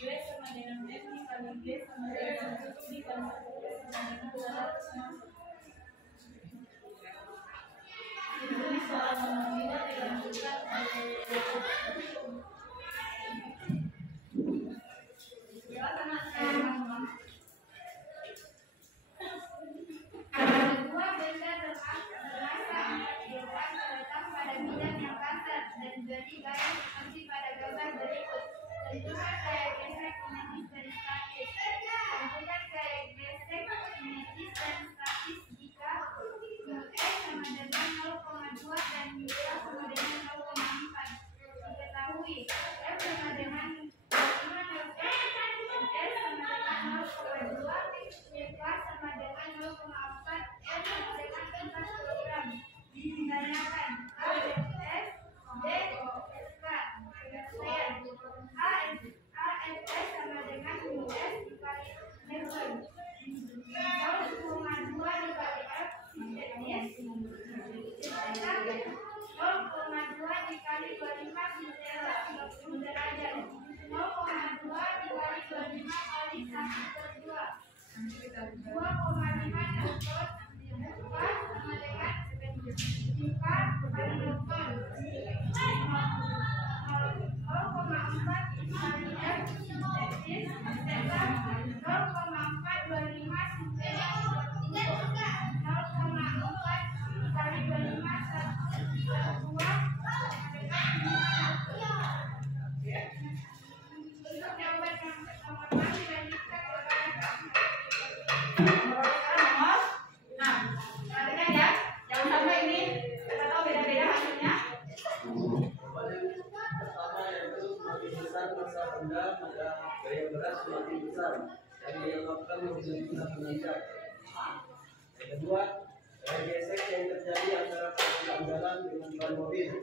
sama dengan M dikali B sama dengan 10 dikali 10 sama dengan 250. Ini soal nomor 3 dilanjutkan Dua benda bermassa 4 kilogram terletak pada bidang yang kasar dan beri gaya seperti pada gambar berikut. Tentukan gaya gesek kinetis dan statis. Tentukan gaya gesek kinetis dan statis jika S sama dengan 0,2 dan U sama dengan 0,4. Diketahui F sama dengan 5 dan S sama dengan 0,2, Y sama dengan 0,4, N sama dengan 4 kilogram. Ditanyakan A, S, D, S, K. Penyelesaian AFS sama dengan US dikali Newton. 0,2 dikali F sintetis 0,2 dikali 25 sintera 30 derajat. 0,2 dikali 25 kali 1/2. 2,5 Newton 4 sama dengan 4 kali Newton. 0,4 dikali F sintetis 0,425 sintetis 0,4 dikali 25 untuk jawaban yang pertama dilanjutkan kepada nomor masa rendah, maka gaya berat semakin besar dan gaya makam menjadi mudah menanjak. Yang kedua, gaya gesek yang terjadi antara pengendara jalan dengan ban mobil.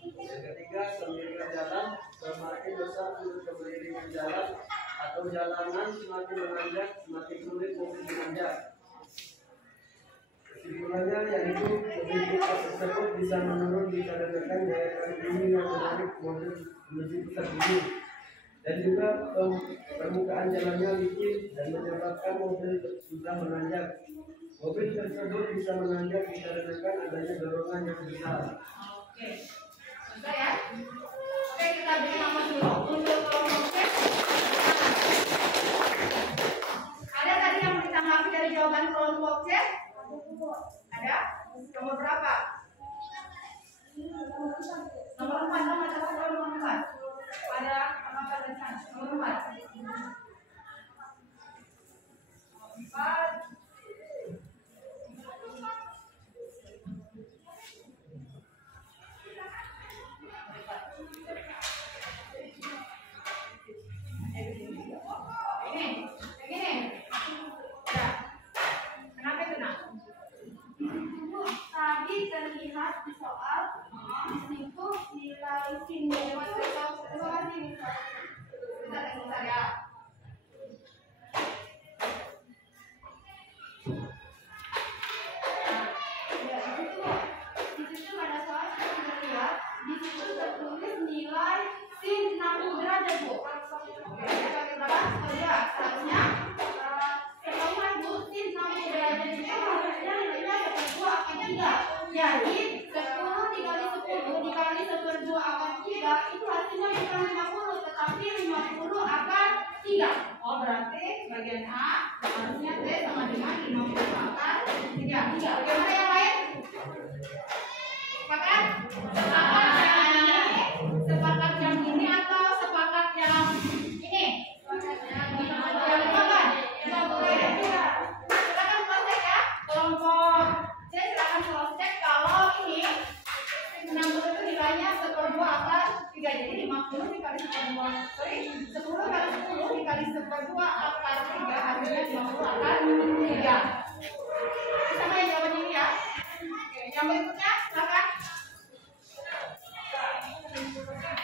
Yang ketiga, seiringan jalan semakin besar sudut kemiringan jalan atau jalanan semakin menanjak, semakin sulit mobil menanjak. Kesimpulannya yaitu mobil pick-up tersebut bisa menurun dikarenakan daya tarik bumi yang menarik mobil menuju pusat bumi, dan juga permukaan jalannya licin dan menyebabkan mobil susah menanjak. Mobil tersebut bisa menanjak dikarenakan adanya dorongan yang besar. Oke. Bisa ya? Oke, kita beri nama dulu untuk kelompok C. Ada tadi yang ditanggapi dari jawaban kelompok C? Ada? Nomor berapa? Nomor 4, nomor berapa? Nomor 4. Ada apa dari sana? Nomor 4. 4. Tadi terlihat di soal di situ nilai sinus Bentar ya. di situ pada soal kita terlihat di situ tertulis nilai sin 60 derajat Bu. Oke, berapa? Oh ya, seharusnya Ketahuan Bu, sin 60 derajat itu harusnya nilainya dapat 2 akan 3. Jadi 10 dikali 10 dikali 1/2 akan 3 itu hasilnya bukan 50 tetapi 50 akan 3. Oh, berarti bagian A harusnya T sama dengan 50 akan 3. Bagaimana yang lain? Sepakat? Sepakat yang ini atau sepakat yang ini? Yang sepakat? Boleh. Silakan cross-check ya. Kelompok C silakan cross-check kalau ini 60 itu nilainya 1/2 akan 3. Jadi 50 dikali 1/2. Sorry, 10 kali 10 dikali 1/2 akan 3. Hasilnya 50 akan 3. Sama yang jawabannya ini ya. Oke, yang berikutnya silakan.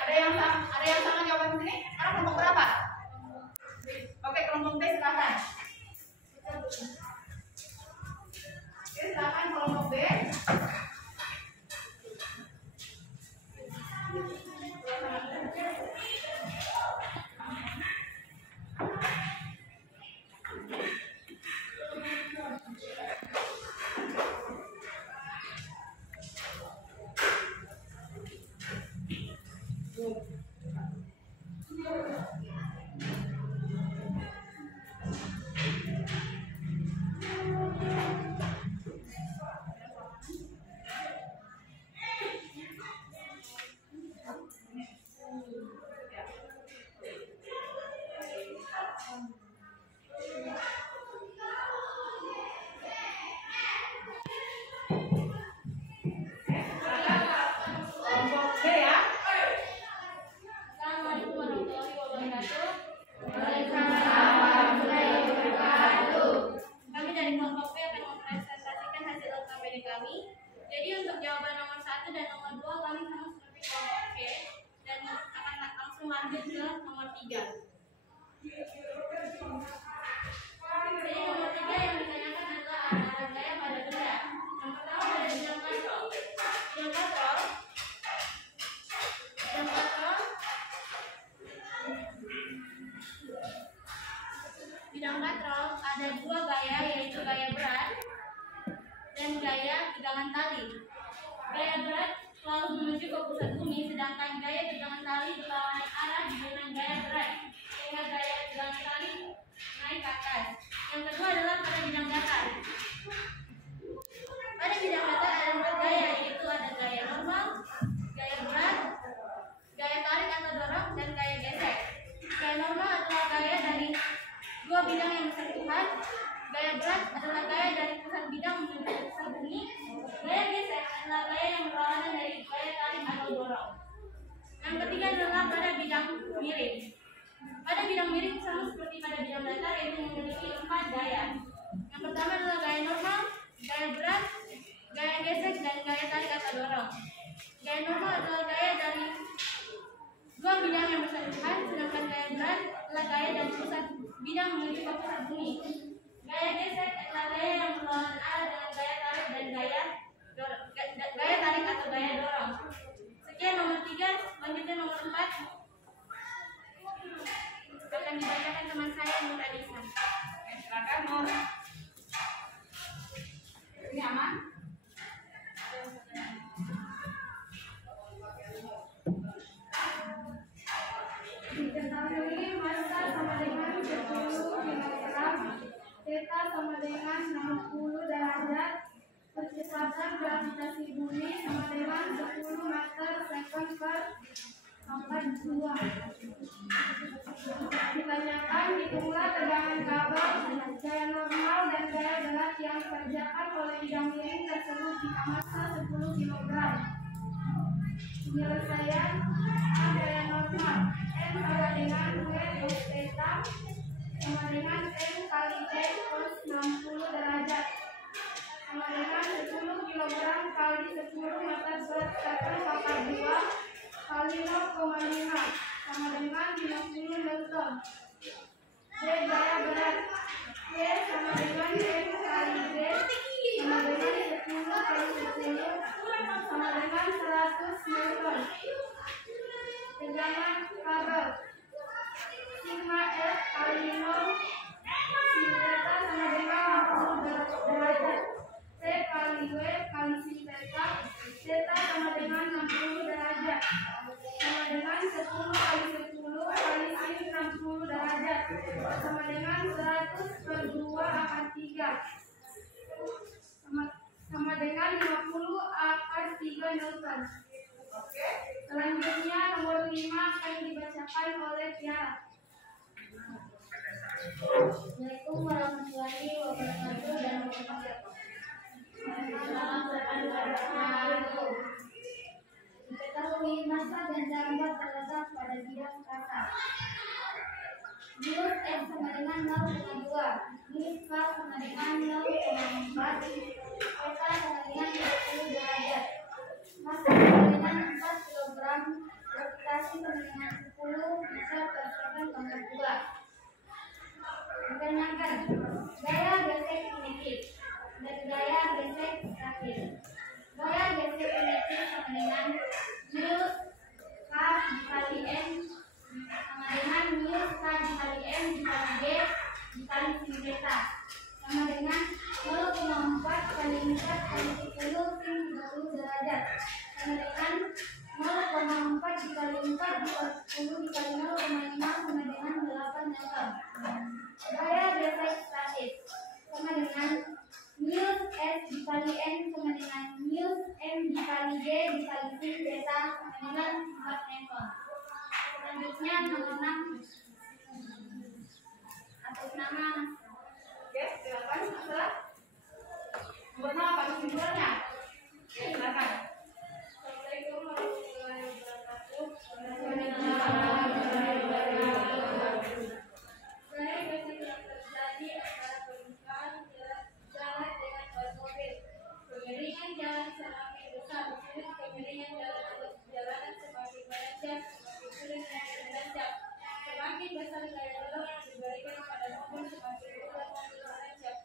Ada yang sama jawaban sini? Sekarang kelompok berapa? Oke, kelompok B silakan. Oke, silakan kelompok B. Kelompok B ya. Assalamualaikum warahmatullahi wabarakatuh. Kami dari kelompok B akan mempresentasikan hasil LKPD kami. Jadi untuk jawaban nomor 1 dan nomor 2 kami sama seperti kelompok C dan akan langsung lanjut ke nomor 3. Jadi nomor 3 yang ditanyakan adalah arah gaya pada benda. Yang pertama pada bidang katrol. Bidang katrol ada 2 gaya, yaitu gaya berat dan gaya tegangan tali. Gaya berat selalu menuju ke pusat bumi, sedangkan gaya tegangan tali berlawanan arah dengan gaya berat, sehingga gaya tegangan tali naik ke atas. Yang kedua adalah pada bidang datar. Pada bidang datar ada 4 gaya, yaitu ada gaya normal, gaya berat, gaya tarik atau dorong, dan gaya gesek. Gaya normal adalah gaya dari 2 bidang yang bersentuhan. Gaya berat adalah gaya dari pusat bidang menuju pusat bumi. Gaya gesek adalah gaya yang berlawanan dari gaya tarik atau dorong. Yang miring. Pada bidang miring sama seperti pada bidang datar, yaitu memiliki 4 gaya. Yang pertama adalah gaya normal, gaya berat, gaya gesek, dan gaya tarik atau dorong. Gaya normal adalah gaya dari dua bidang yang bersangkutan, sedangkan gaya berat adalah gaya dari pusat bidang menuju ke pusat bumi. Gaya gesek adalah gaya yang berlawanan arah dengan gaya tarik dan gaya tarik atau gaya dorong. Sekian nomor 3, selanjutnya nomor 4 akan dibacakan teman saya Nur Anissa. Silakan Nur. Ini aman? Diketahui massa sama dengan 10 kilogram, theta sama dengan 60 derajat, percepatan gravitasi bumi sama dengan 10 meter second per 42. Ditanyakan hitunglah tegangan kabel, gaya normal dan gaya berat yang dikerjakan oleh bidang miring tersebut jika massa 10 kg. Penyelesaian A gaya normal, M sama dengan W cos theta sama dengan M kali T cos 60 derajat sama dengan 10 kg kali 10 meter per second pangkat 2 kali 0,5 sama dengan 50 Newton. D gaya berat, Y sama dengan M kali D sama dengan 10 kali 10 sama dengan 100 Newton. Tegangan kabel, sigma F kali 0 sin theta sama dengan 60 derajat. T kali W kali sin theta, theta sama dengan 60 derajat sama dengan 10 kali 10 kali sin 60 derajat sama dengan 100 per 2 akar 3 sama dengan 50 akar 3 Newton. Selanjutnya nomor 5 akan dibacakan oleh Tiara. Assalamualaikum warahmatullahi wabarakatuh dan diketahui massa dan lambat terletak pada bidang kata. Minus X sama dengan 0,2, minus K sama dengan 0,4, theta sama dengan 20 derajat. Massa sama dengan 4 kg, gravitasi sama dengan 10 meter per second pangkat 2. Ditanyakan gaya gesek kinetik dan gaya gesek statis. Gaya gesek kinetik sama dengan mu K dikali M sama dengan mu K dikali M dikali G dikali sin theta sama dengan 0,4 kali 4 kali 10 sin 30 derajat sama dengan 0,4 dikali 4 dikali 10 dikali 0,5 sama dengan 8 Newton. Gaya gesek statis sama dengan mu S dikali N sama dengan mu M dikali G dikali sin theta sama dengan 4 Newton. Selanjutnya nomor 6 atas nama Oke, silakan Asra. Nomor 6 apa kesimpulannya? Oke, silakan. Assalamualaikum warahmatullahi wabarakatuh. Gaya gesek yang terjadi antara permukaan jalan dengan ban mobil. Kemiringan jalan semakin besar, sulit kemiringan jalan atau jalanan semakin menanjak, semakin sulit naik menanjak. Semakin besar gaya dorong yang diberikan pada mobil, semakin berat mobil menanjak.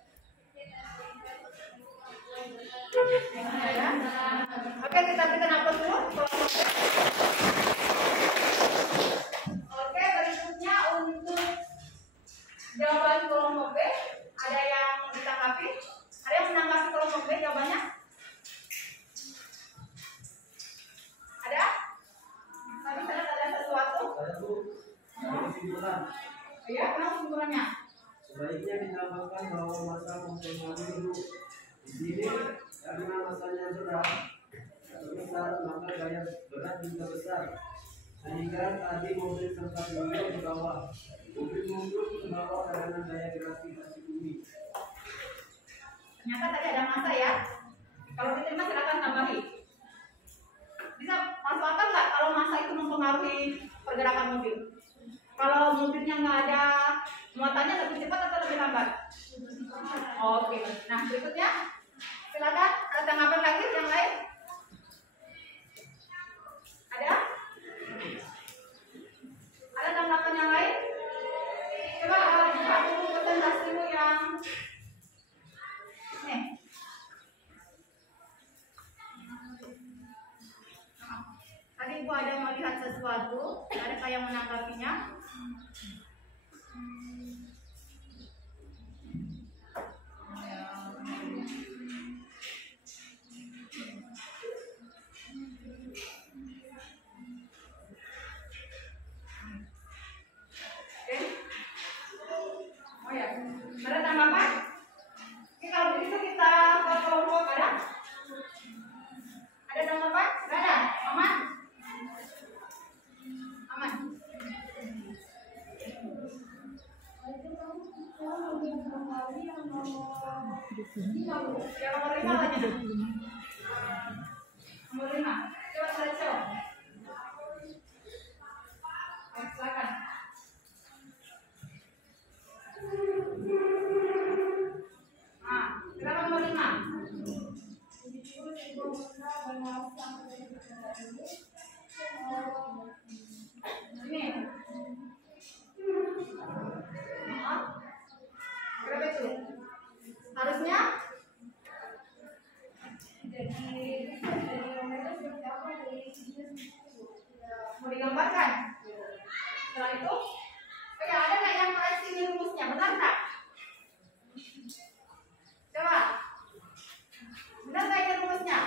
Oke, kita berikan aplaus dulu. Oke, berikutnya untuk jawaban kelompok B, ada yang ditanggapi? Ada yang menanggapi kelompok B jawabannya? Ada? Tadi saya lihat ada sesuatu. Saya Bu, kesimpulan. Iya, kenapa kesimpulannya? Sebaiknya ditambahkan bahwa massa mempengaruhi dulu. Di sini karena massanya berat atau besar, maka gaya berat juga besar. Sehingga tadi mobil sempat mundur ke bawah. Mobil mundur ke bawah karena gaya gravitasi bumi. Ternyata tadi ada massa ya. Kalau diterima silakan tambahi. Bisa masuk akal nggak kalau massa itu mempengaruhi pergerakan mobil? Kalau mobilnya nggak ada muatannya, lebih cepat atau lebih lambat? Oke. Nah, berikutnya silakan, ada tanggapan lagi yang lain? Ada? Ada tanggapan yang lain? Coba buka dulu presentasimu yang nih. Tadi Ibu ada melihat sesuatu, adakah yang menanggapinya? Oke. Oh ya, ada tanggapan? Oke, kalau begitu kita ke kelompok, ada? Ada tanggapan? Nggak ada? Aman? Aman? Ya, nomor 5 tanya. Nomor 5. Coba slideshow. Silakan. Nah, silakan nomor 5. Ini. Berapa itu? Harusnya mau digambarkan. Setelah itu, oke, ada nggak yang koreksi rumusnya? Benar nggak? Coba. Benar nggak ini rumusnya?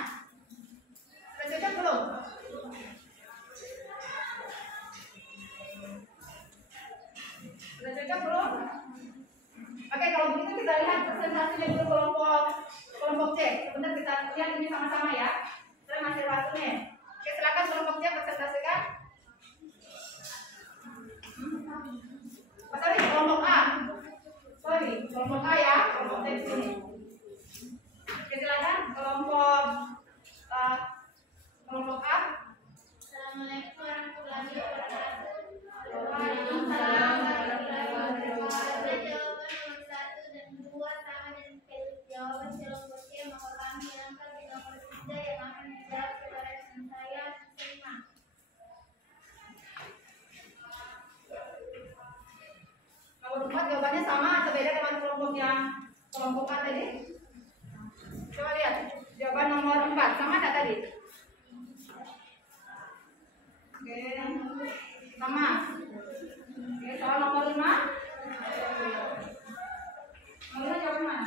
Sudah cocok belum? Sudah cocok belum? Oke, kalau begitu kita lihat presentasinya dulu kelompok C. Sebentar kita lihat ini sama-sama ya. Saya masih waktu nih. Oke, silakan kelompok C presentasikan. Oh, sorry, kelompok A. Sorry, kelompok A ya, kelompok C di sini. Oke, silakan kelompok A. Assalamualaikum warahmatullahi wabarakatuh. Waalaikumsalam warahmatullahi wabarakatuh. Jawaban nomor 1 dan 2 sama dengan jawaban kelompok C, maka kami angkat di nomor 3 yang akan dijawab kepada teman saya, Sima. Nomor 4 jawabannya sama atau beda dengan kelompok A tadi? Coba lihat, jawaban nomor 4 sama nggak tadi? Oke, sama. Oke, soal nomor 5. Nomor 5 jawaban mana?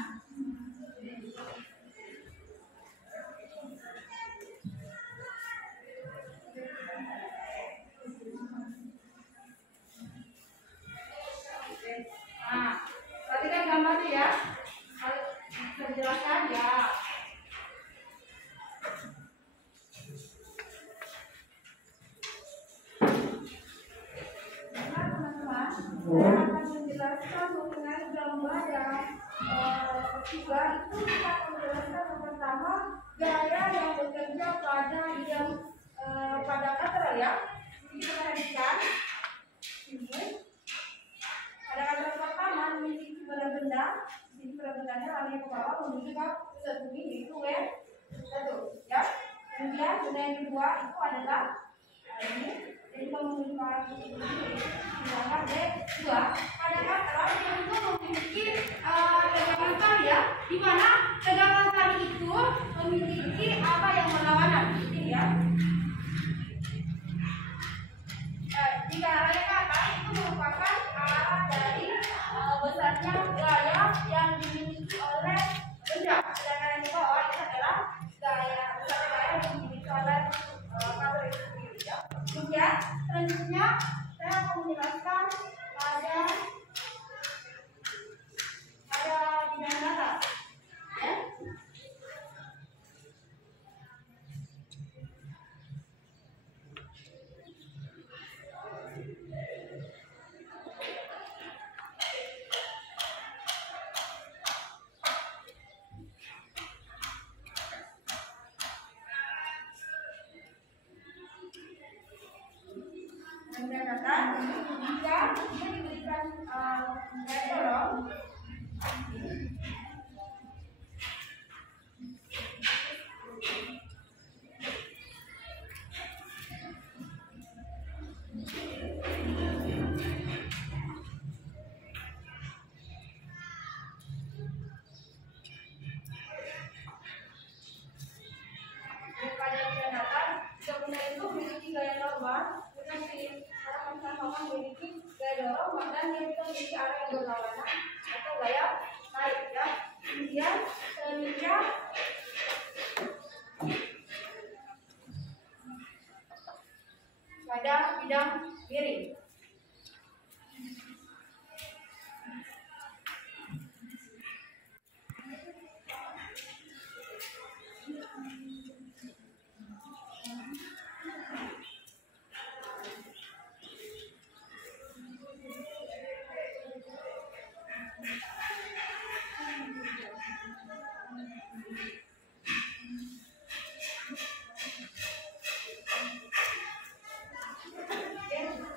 Nah, perhatikan gambarnya ya. Bisa dijelaskan ya. Teman-teman, saya akan menjelaskan mengenai gambar yang ketiga. Itu kita akan menjelaskan yang pertama gaya yang bekerja pada kateral ya. Jadi kita perhatikan ini. Pada kateral pertama memiliki berat benda. Jadi berat bendanya lari ke bawah menuju ke pusat bumi, yaitu W1 ya. Kemudian benda yang kedua itu adalah ini. Jadi kalau menuju ke arah pusat bumi yaitu sedangkan W2 pada kateral yang itu memiliki tegangan kali ya, di mana tegangan kali itu memiliki apa yang berlawanan ini ya. Jika arahnya ke atas itu merupakan arah dari besarnya gaya yang dimiliki oleh benda, sedangkan yang di bawah itu adalah besar gaya yang dimiliki oleh kateral itu sendiri ya. Kemudian selanjutnya saya akan menjelaskan pada kemudian datar. Jika dia diberikan gaya dorong, pada bidang datar, jika benda itu memiliki gaya normal, kemudian orang memiliki gaya dorong, maka dia bisa memiliki arah yang berlawanan atau gaya naik, ya. Kemudian selanjutnya pada bidang miring.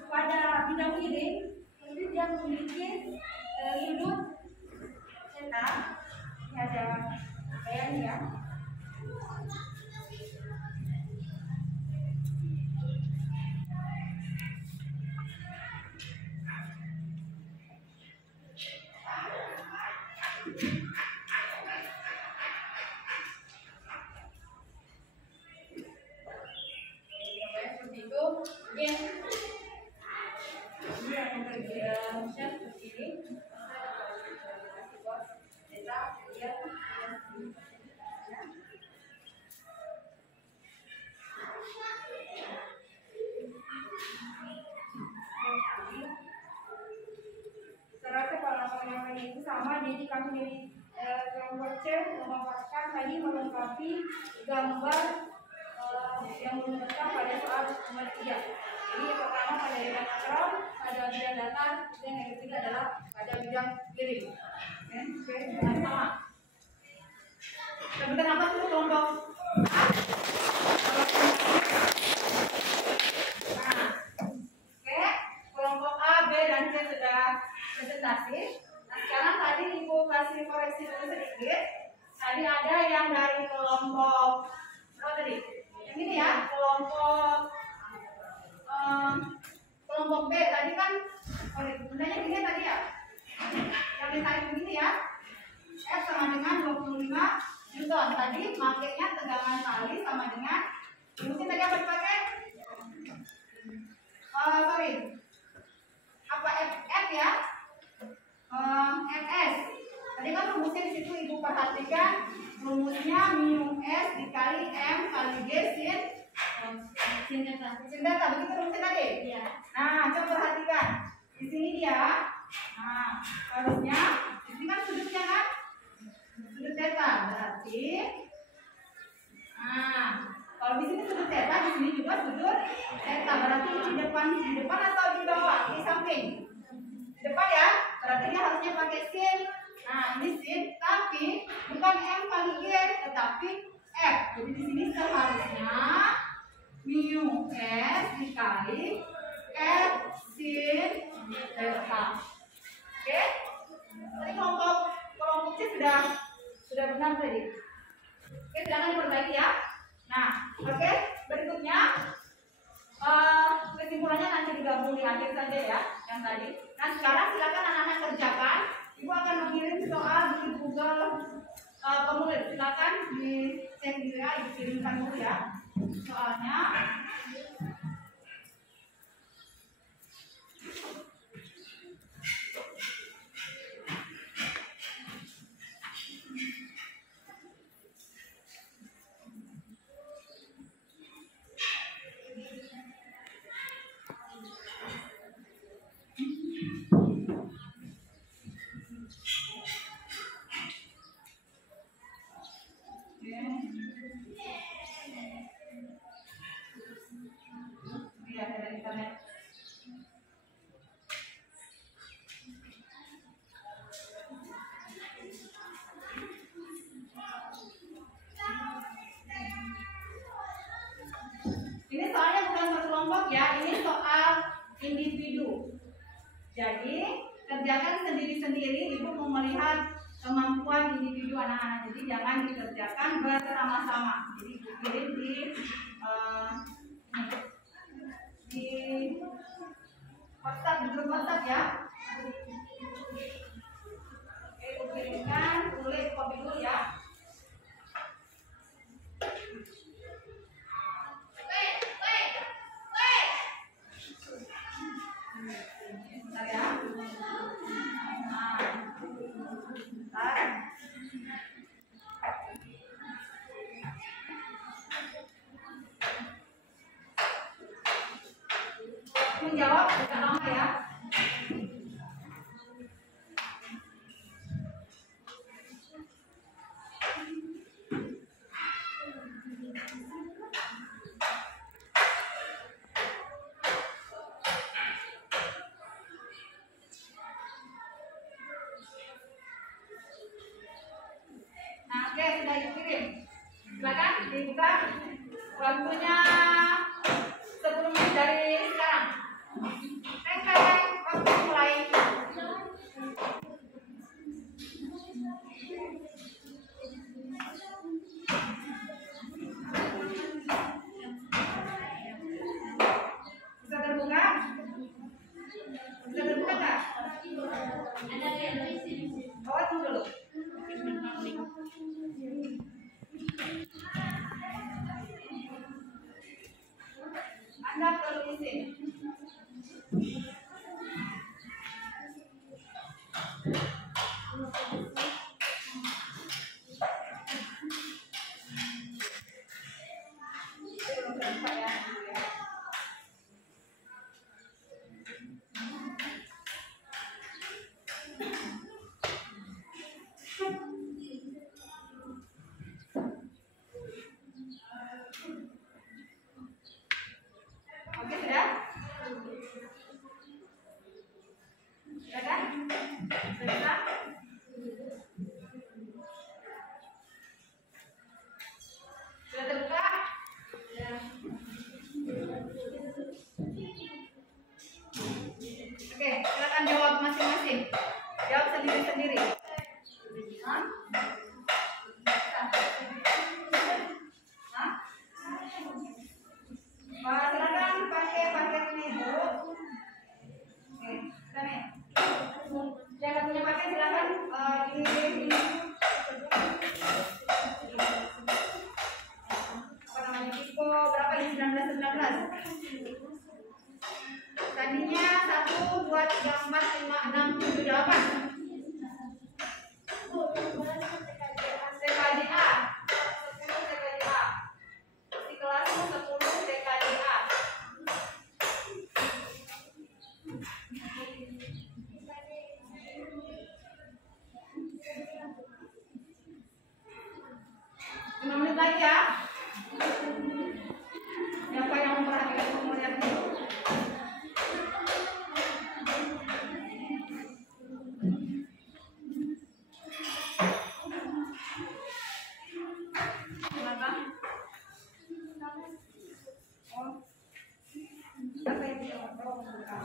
Pada bidang miring, kemudian dia memiliki sudut theta. Ini ada gayanya, ya. Seperti itu. Ini akan terjadi seperti ini. Serata pola-polanya itu sama, jadi kami dari kelompok C memaparkan tadi melengkapi gambar yang menunjukkan pada soal nomor 3. Jadi yang pertama pada bidang natural, pada bidang datar, dan yang ketiga adalah pada bidang miring. Oke, sama. Sebentar apa tuh kelompok? Nah, oke, kelompok A, B, dan C sudah presentasi. Nah, sekarang tadi Ibu kasih koreksi dulu sedikit. Tadi ada yang dari kelompok apa tadi? Yang ini ya, kelompok B tadi kan, bendanya gini tadi ya. Yang ditarik begini ya. F sama dengan 25 Newton. Tadi makainya tegangan kali sama dengan, mungkin tadi apa dipakai? Sorry. Apa F ya? Fs. Tadi kan rumusnya di situ Ibu perhatikan, rumusnya mu S dikali M kali G sin data. Begitu rumusnya tadi? Iya. Nah, coba perhatikan. Di sini dia. Nah, harusnya di sini kan sudutnya kan? Sudut theta. Berarti nah, kalau di sini sudut theta, di sini juga sudut theta. Berarti di depan atau di bawah? Di samping. Di depan ya. Berarti dia harusnya pakai sin. Nah, ini sin, tapi bukan M kali G, tetapi F. Jadi di sini seharusnya mu S dikali F sin theta. Oke? Tadi kelompok C sudah benar tadi. Oke, silakan diperbaiki ya. Nah, oke, berikutnya kesimpulannya nanti digabung di akhir saja ya, yang tadi. Nah, sekarang silakan anak-anak kerjakan. Ibu akan mengirim soal di Google Formulir. Silakan dicek dulu ya, dikirimkan dulu ya soalnya. individu. Jadi kerjakan sendiri-sendiri, ibu mau melihat kemampuan individu anak-anak. Jadi jangan dikerjakan bersama-sama. Jadi kirim di WhatsApp, di grup WhatsApp ya. Oke, ibu kirimkan, tulis copy dulu ya. Bentar ya. Nah, bentar. Menjawab agak lama ya. Nah, oke, sudah dikirim. Silakan dibuka waktunya 10 menit dari sekarang. Waktu mulai. Bisa terbuka? Bisa terbuka nggak? Oh, tunggu dulu. Anda perlu izin. Oke, sudah? Sudah kan? Sudah? Sudah terbuka? Oke, silakan jawab masing-masing. Jawab sendiri-sendiri. Hah? Hah? Silakan pakai paket ini dulu. Oke, sini. Yang punya paket silakan di ini. Apa namanya? Tipo berapa ini? 19. Tadinya 1, 2, 3, 4, 5, 6, 7, 8. TKJA 10 TKJA. Di kelasmu 10 TKJA. Menit lagi ya. Siapa yang memperhatikan pemulihan dulu? Kenapa? Oh. Apa yang dia mau membuka?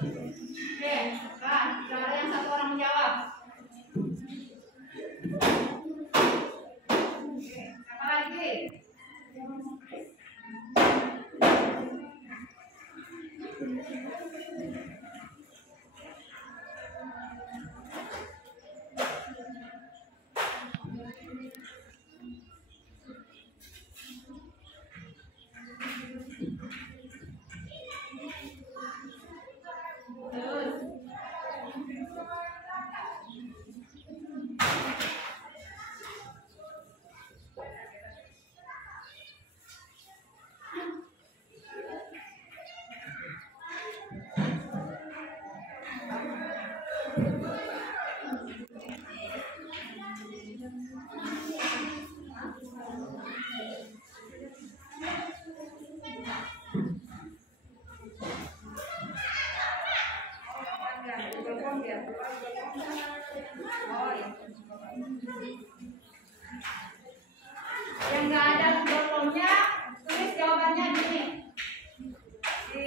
Oke, nah, sekarang yang satu orang menjawab. Oke, siapa lagi? Terus. Yang nggak ada formnya, tulis jawabannya gini. Di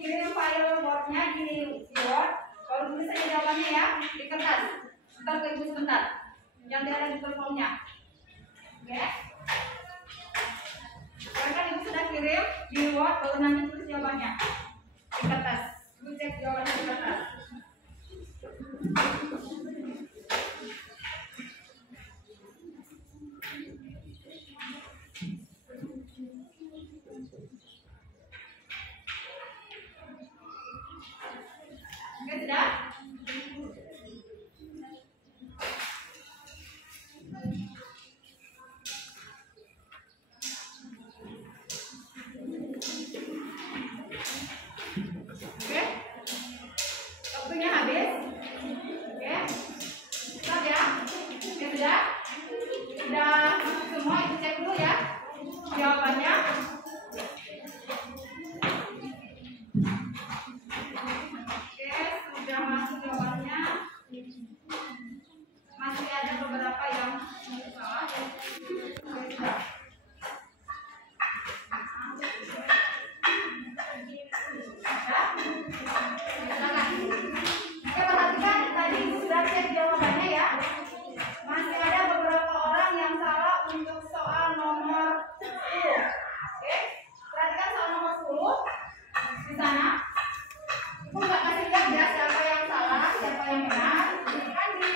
kirim file Word-nya di Word, baru tulis aja jawabannya ya di kertas. Ntar ke ibu sebentar. Yang tidak ada Google Form-nya. Oke? Kan ibu sudah kirim di Word, baru nanti tulis jawabannya di kertas. Ibu cek jawabannya di kertas. Oke, sudah? Oke? Waktunya habis. Oke? Stop ya? Oke, sudah? Sudah semua, itu cek dulu ya jawabannya. Sudah masuk jawabannya. Masih ada beberapa yang salah. Oke, perhatikan tadi sudah cek jawabannya ya. Masih ada beberapa orang yang salah untuk soal nomor 10. Oke, perhatikan soal nomor 10 di sana. Ibu nggak kasih lihat ya siapa yang salah, siapa yang benar. Kan di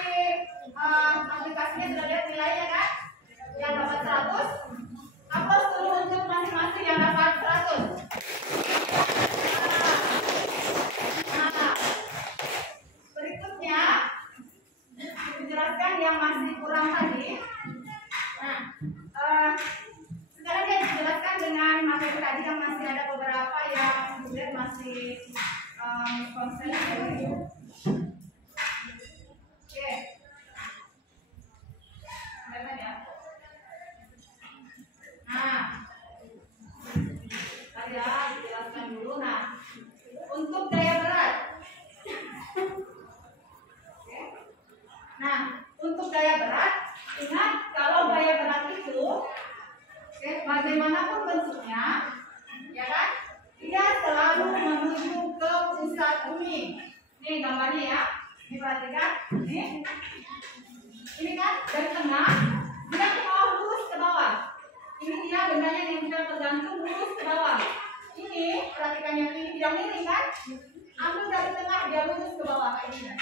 aplikasinya sudah lihat nilainya kan? Yang dapat 100, upload dulu untuk masing-masing yang dapat 100. Nah, berikutnya dijelaskan yang masih kurang tadi. Nah, sekarang dia dijelaskan dengan materi tadi yang masih ada beberapa yang kemudian masih konsen. Oke. Lihat ya. Nah, tadi ya dijelaskan dulu. Nah, untuk daya berat. Oke. Nah, untuk daya berat, ingat kalau daya berat itu, oke, bagaimanapun bentuknya, ya kan? Dia selalu menuju ke pusat bumi. Nih gambarnya ya. Ini perhatikan. Nih. Ini kan dari tengah, dia mau lurus ke bawah. Ini dia bendanya yang sudah tergantung lurus ke bawah. Ini perhatikan yang ini bidang miring kan? Ambil dari tengah dia lurus ke bawah kayak gini.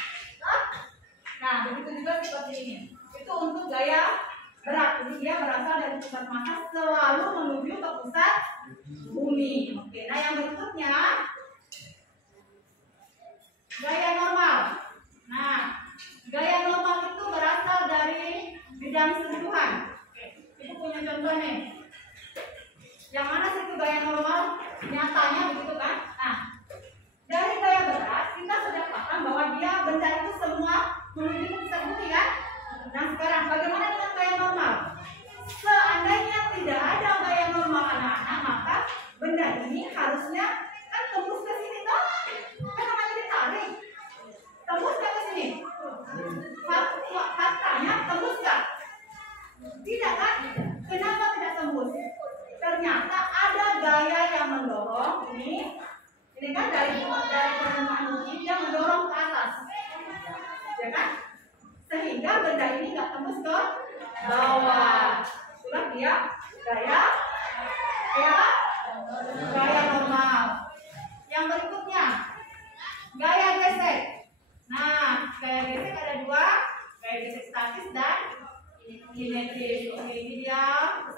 Nah, begitu juga seperti ini. Itu untuk gaya berat. Jadi dia berasal dari pusat massa selalu menuju ke pusat bumi. Oke, nah yang berikutnya gaya normal. Nah, gaya normal itu berasal dari bidang sentuhan. Oke, itu punya contoh nih. Yang mana sih itu gaya normal? Nyatanya begitu kan? Nah, dari gaya berat kita sudah paham bahwa dia benda itu semua menuju ke pusat bumi kan? Nah sekarang bagaimana dengan gaya normal? Seandainya tidak ada gaya normal anak-anak, maka benda ini harusnya kan tembus ke sini toh? Kan namanya ditarik.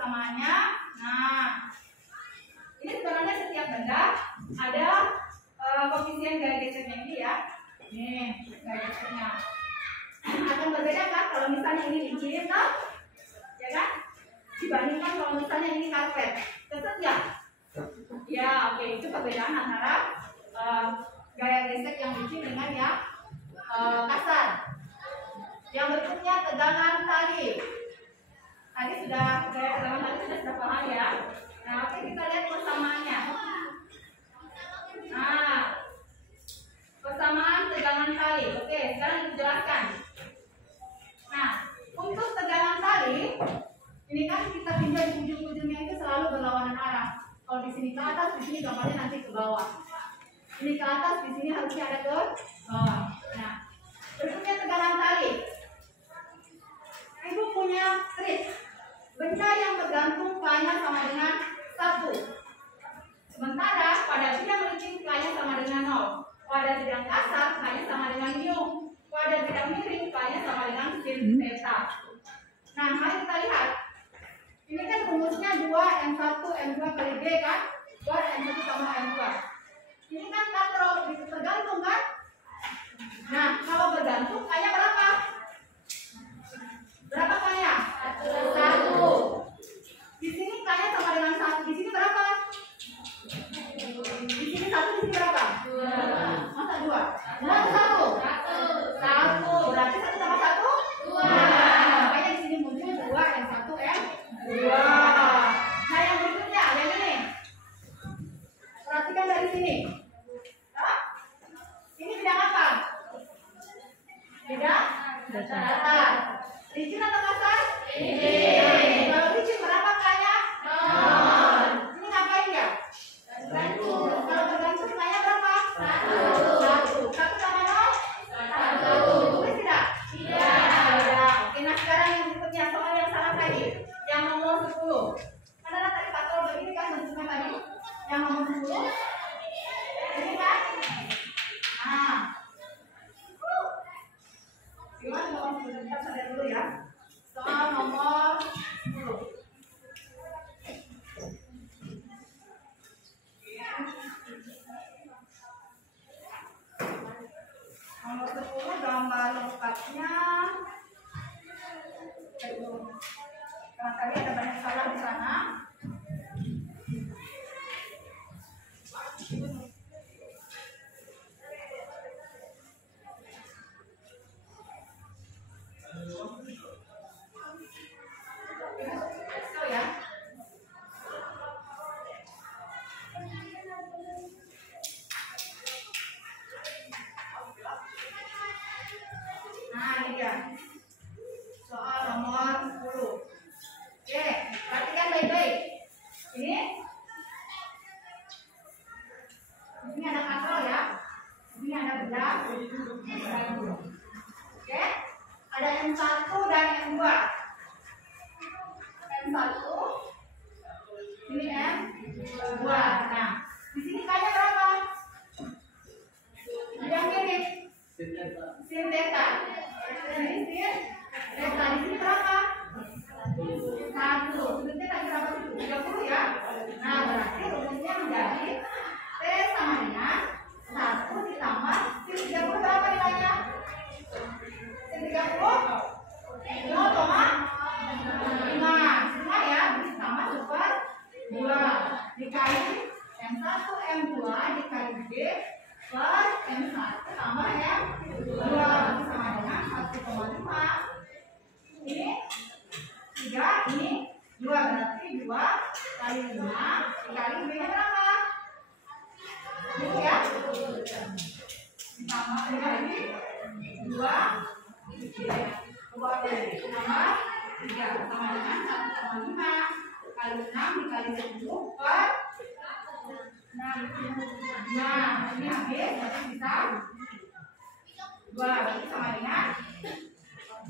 persamaannya. Nah, ini sebenarnya setiap benda ada koefisien gaya gesernya ini ya. Nih, gaya gesernya. Akan berbeda kan kalau misalnya ini lincin kan? Ya kan? Dibandingkan kalau misalnya ini karpet. Tetap ya? Ya, oke. Itu perbedaan antara gaya gesek yang licin dengan yang kasar. Yang berikutnya tegangan tali. Tadi sudah gaya tegangan tali sudah paham ya. Nah, oke, kita lihat persamaannya. Nah, persamaan tegangan tali. Oke, sekarang dijelaskan. Nah, untuk tegangan tali, ini kan kita pindah di ujung-ujungnya itu selalu berlawanan arah. Kalau di sini ke atas, di sini gambarnya nanti ke bawah. Ini ke atas, di sini harusnya ada ke bawah. Nah, berikutnya tegangan tali. Ibu punya trik. Benda yang bergantung K-nya sama dengan 1. Sementara pada bidang licin K-nya sama dengan 0. Pada bidang kasar K-nya sama dengan mu. Pada bidang miring K-nya sama dengan sin theta. Nah, mari kita lihat. Ini kan rumusnya 2M1 M2 kali G kan? 2M1 sama M2. Ini kan katro, tergantung kan? Nah, kalau bergantung K-nya berapa? Berapa K-nya? 1. Di sini K-nya sama dengan 1. Di sini berapa? Di sini 1, di sini berapa? 2. Masa 2? 2 atau 1? 1. Berarti 1 tambah 1? 2. Makanya di sini muncul 2M1 M2. Nah, yang berikutnya yang ini. Perhatikan dari sini. Ini bidang apa? Bidang datar. Licin atau kasar? Licin. Kalau licin berapa K-nya? 0. Ini ngapain ya? Bergantung. Kalau bergantung K-nya berapa? 1. 1 tambah 0? 1. Tulis tidak? Tidak. Oke, nah sekarang yang berikutnya soal yang salah tadi. Yang nomor 10. Karena tadi patrol begini kan bentuknya tadi. Yang nomor 10. Ini kan? Nah. Gimana kalau kita sadar dulu ya? Soal nomor 10. Nomor 10 gambar lengkapnya. Barangkali ada banyak salah di sana. So ya. Nah, ini dia. Soal nomor 10. Oke, perhatikan baik-baik. Ini ada katrol ya. Ini ada bedak. Oke, ada M1 dan M2. M1, ini M2. Nah, di sini K-nya berapa? Yang mirip sin theta. Ini sin theta. Di sini berapa? 1. Sin theta berapa itu? 30 ya. Nah, berarti rumusnya menjadi T sama dengan 1 ditambah sin 30 berapa nilainya? Sin 30 0,5 ya, ditambah super 2 dikali M1 M2 dikali G per M1 tambah M2 sama dengan 1,5. Ini 3, ini 2, berarti 2 kali 5 dikali B-nya berapa? 10 ya, ditambah dikali 2 tambah 3 sama dengan 1,5 kali 6 dikali 10 per 6. Nah, ini habis, berarti bisa 2, berarti sama dengan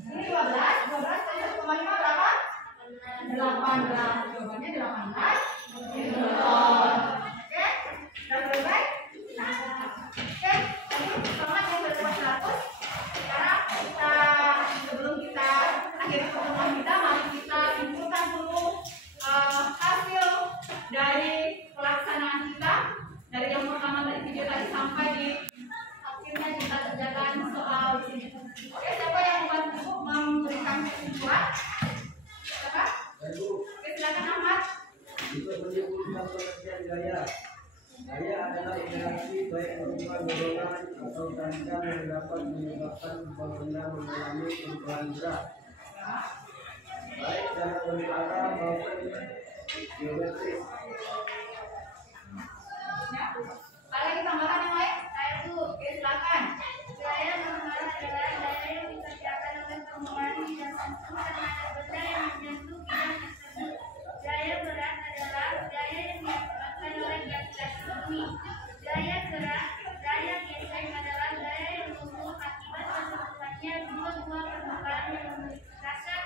ini 12 kali 1,5 berapa? 18. Jawabannya 18 kilolon. Oke, sudah selesai? Nah, oke, tadi selamat yang berlepas 100. Sekarang sebelum kita akhiri pertemuan kita, mari kita simpulkan dulu berupa dorongan atau tarikan yang dapat menyebabkan benda mengalami perubahan berat, baik secara sementara maupun geometris. Ada lagi tambahan yang lain? Saya dulu, oke silakan. Gaya normal adalah gaya yang dikerjakan oleh permukaan bidang tertentu karena ada benda yang menyentuh bidang tersebut. Gaya berat adalah gaya yang diakibatkan oleh gas-gas bumi. Gaya gerak, gaya gesek adalah gaya yang muncul akibat tersentuhannya dua-dua permukaan yang memiliki kasar.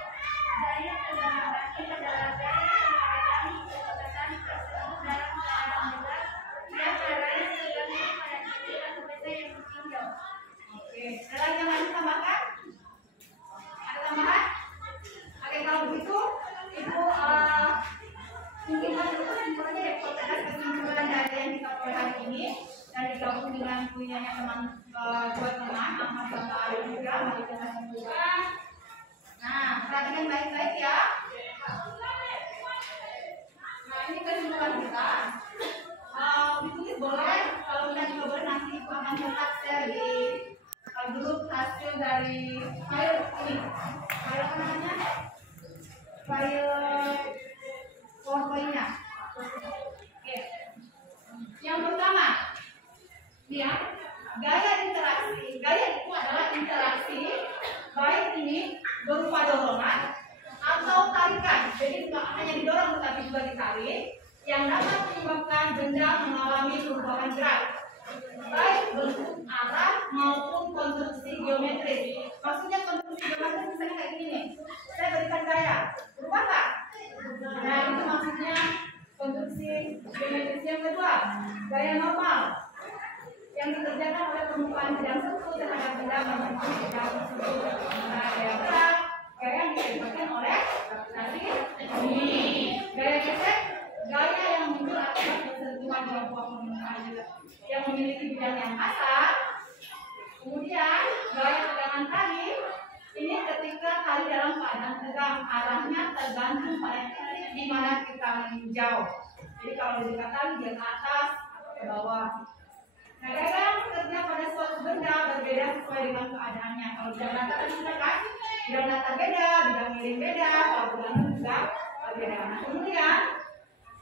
Gaya tegangan bangkit adalah gaya yang mengalami kecepatan tersebut dalam keadaan berat yang arahnya tergantung pada titik atau benda yang ditinjau. Oke, ada lagi yang lain tambahkan? Ada tambahan? Oke, kalau begitu Ibu mungkin Mas itu kesimpulannya deh, atas kesimpulan dari yang kita peroleh hari ini dan digabung dengan punyanya teman dua teman Ahmad sama Ari juga, mari kita simpulkan. Nah, perhatikan baik-baik ya. Nah, ini kesimpulan kita. Ditulis boleh, kalau kita juga boleh nanti Ibu akan cetak share di grup hasil dari file ini. File apa namanya? File PowerPoint-nya. Oke. Yang pertama, ya, gaya interaksi. Gaya itu adalah interaksi baik ini berupa dorongan atau tarikan. Jadi tidak hanya didorong tetapi juga ditarik yang dapat menyebabkan benda mengalami perubahan gerak, baik bentuk arah maupun konstruksi geometris. Maksudnya konstruksi geometris misalnya kayak gini nih. Saya berikan gaya, berubah nggak? Nah itu maksudnya konstruksi geometris. Yang kedua, gaya normal yang dikerjakan oleh permukaan bidang tertentu terhadap benda membentuk bidang tersebut. Nah, gaya berat, gaya yang diakibatkan oleh gravitasi bumi. Gaya gesek, gaya yang muncul akibat bersentuhan dua buah permukaan yang memiliki bidang yang kasar. Kemudian gaya tegangan tali ini ketika tali dalam keadaan tegang, arahnya tergantung pada titik di mana kita meninjau. Jadi kalau dekat tali dia ke atas atau ke bawah. Nah, gaya yang bekerja pada suatu benda berbeda sesuai dengan keadaannya. Kalau bidang datar tadi sudah kan, bidang datar beda, bidang miring beda, kalau bidang juga beda. Nah, kemudian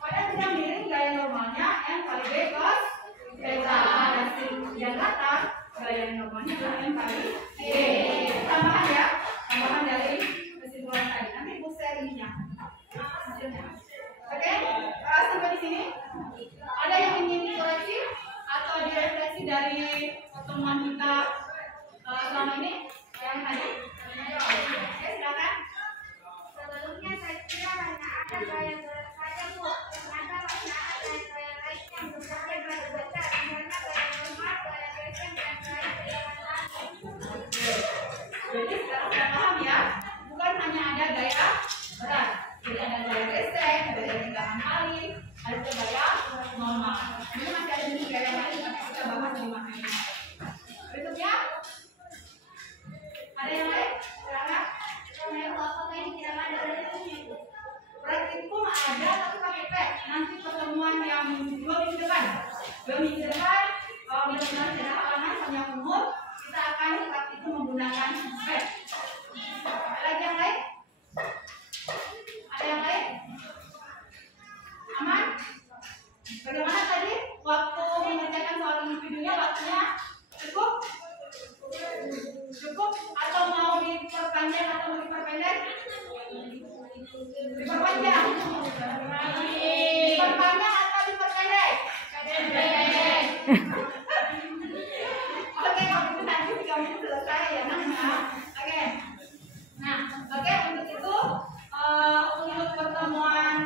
pada bidang miring gaya normalnya M kali B cos theta. Pada bidang datar gaya normalnya M kali B. Tambahan ya, tambahan dari kesimpulan tadi. Nanti Ibu share ininya. Oke, sampai di sini. Ada yang ingin dikoreksi atau direfleksi dari pertemuan kita selama ini yang tadi? Oke, silakan. Sebelumnya saya kira hanya ada gaya berat saja Bu. Ternyata masih ada gaya-gaya lain yang bekerja pada benda, misalnya gaya normal, gaya gesek, dan gaya tegangan tali. Jadi sekarang sudah paham ya, bukan hanya ada gaya berat, jadi ada gaya gesek, ada gaya tegangan tali, ada juga gaya normal. Ini masih ada jenis gaya lain, tapi kita bahas di materi. Berikutnya, ada yang lain? Silakan. Saya apakah ini tidak ada praktikumnya Bu? Praktikum ada tapi pakai pet. Nanti pertemuan yang 2 minggu depan. 2 minggu depan, mudah-mudahan tidak halangan panjang umur, kita akan praktikum menggunakan pet. Ada lagi yang lain? Ada yang lain? Aman? Bagaimana tadi? Waktu mengerjakan soal individunya, waktunya cukup? Cukup? Atau mau diperpanjang atau mau diperpendek? Diperpanjang? Diperpanjang atau diperpendek? Oke, kalau itu nanti 3 menit selesai ya. Oke. Nah, oke, untuk itu untuk pertemuan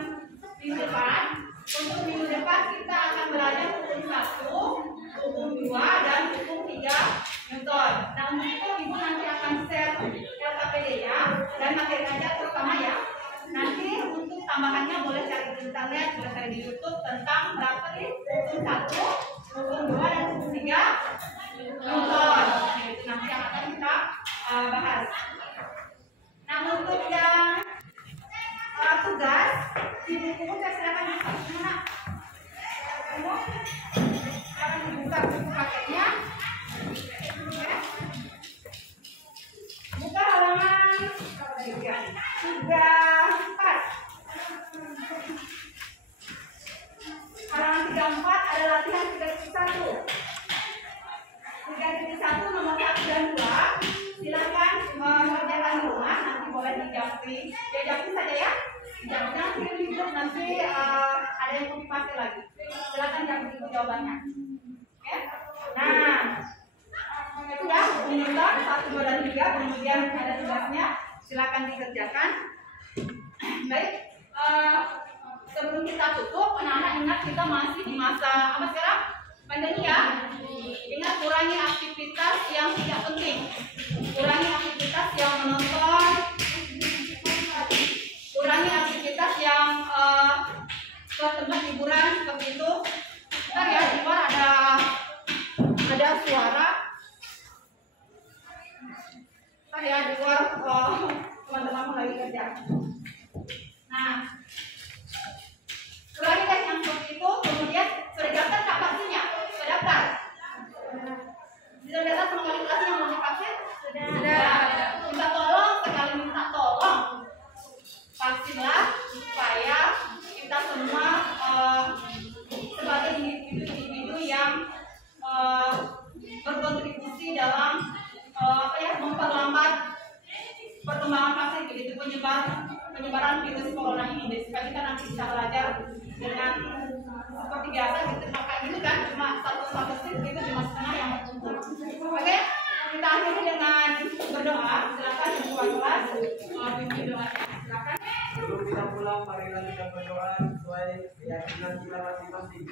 minggu depan, untuk minggu depan kita akan belajar hukum 1, hukum 2, dan hukum 3 Newton. Nah, untuk itu Ibu nanti akan share LKPD-nya dan materi ajar pertama ya. Nanti untuk tambahannya boleh cari di internet, boleh cari di YouTube tentang berapa nih hukum 1, hukum 2, dan hukum 3 Newton. Nah, itu nanti yang akan kita bahas. Nah, untuk yang tugas di buku saya silakan di mana? Silakan dibuka buku paketnya. Jangan kirim di grup, nanti ada yang copy paste lagi. Silakan jangan ikut jawabannya. Oke? Nah, itu dah menunjukkan 1, 2, dan 3. Kemudian ada tugasnya. Silakan dikerjakan. Baik. Sebelum kita tutup, anak-anak ingat kita masih di masa apa sekarang? Pandemi ya. Ingat, kurangi aktivitas yang tidak penting. Kurangi aktivitas yang menonton. Kurangi aktivitas yang ke tempat hiburan seperti itu. Ntar ya, di luar ada suara. Ntar ya, di luar teman-teman lagi kerja. Nah, kurangi deh yang seperti itu. Kemudian sudah daftar tak vaksinnya? Sudah daftar? Sudah daftar sama wali kelas yang mau divaksin? Sudah. Minta tolong, sekali minta tolong, vaksinlah supaya kita semua sebagai individu yang berkontribusi dalam memperlambat perkembangan vaksin, begitu penyebaran virus corona ini, supaya kita nanti bisa belajar dengan seperti biasa gitu, pakai gitu kan, cuma satu sip itu cuma setengah yang berkumpul. Oke, kita akhiri dengan berdoa. Silakan yang kelas pimpin doa. Silakan. Sebelum kita pulang, marilah kita berdoa sesuai keyakinan kita masing-masing.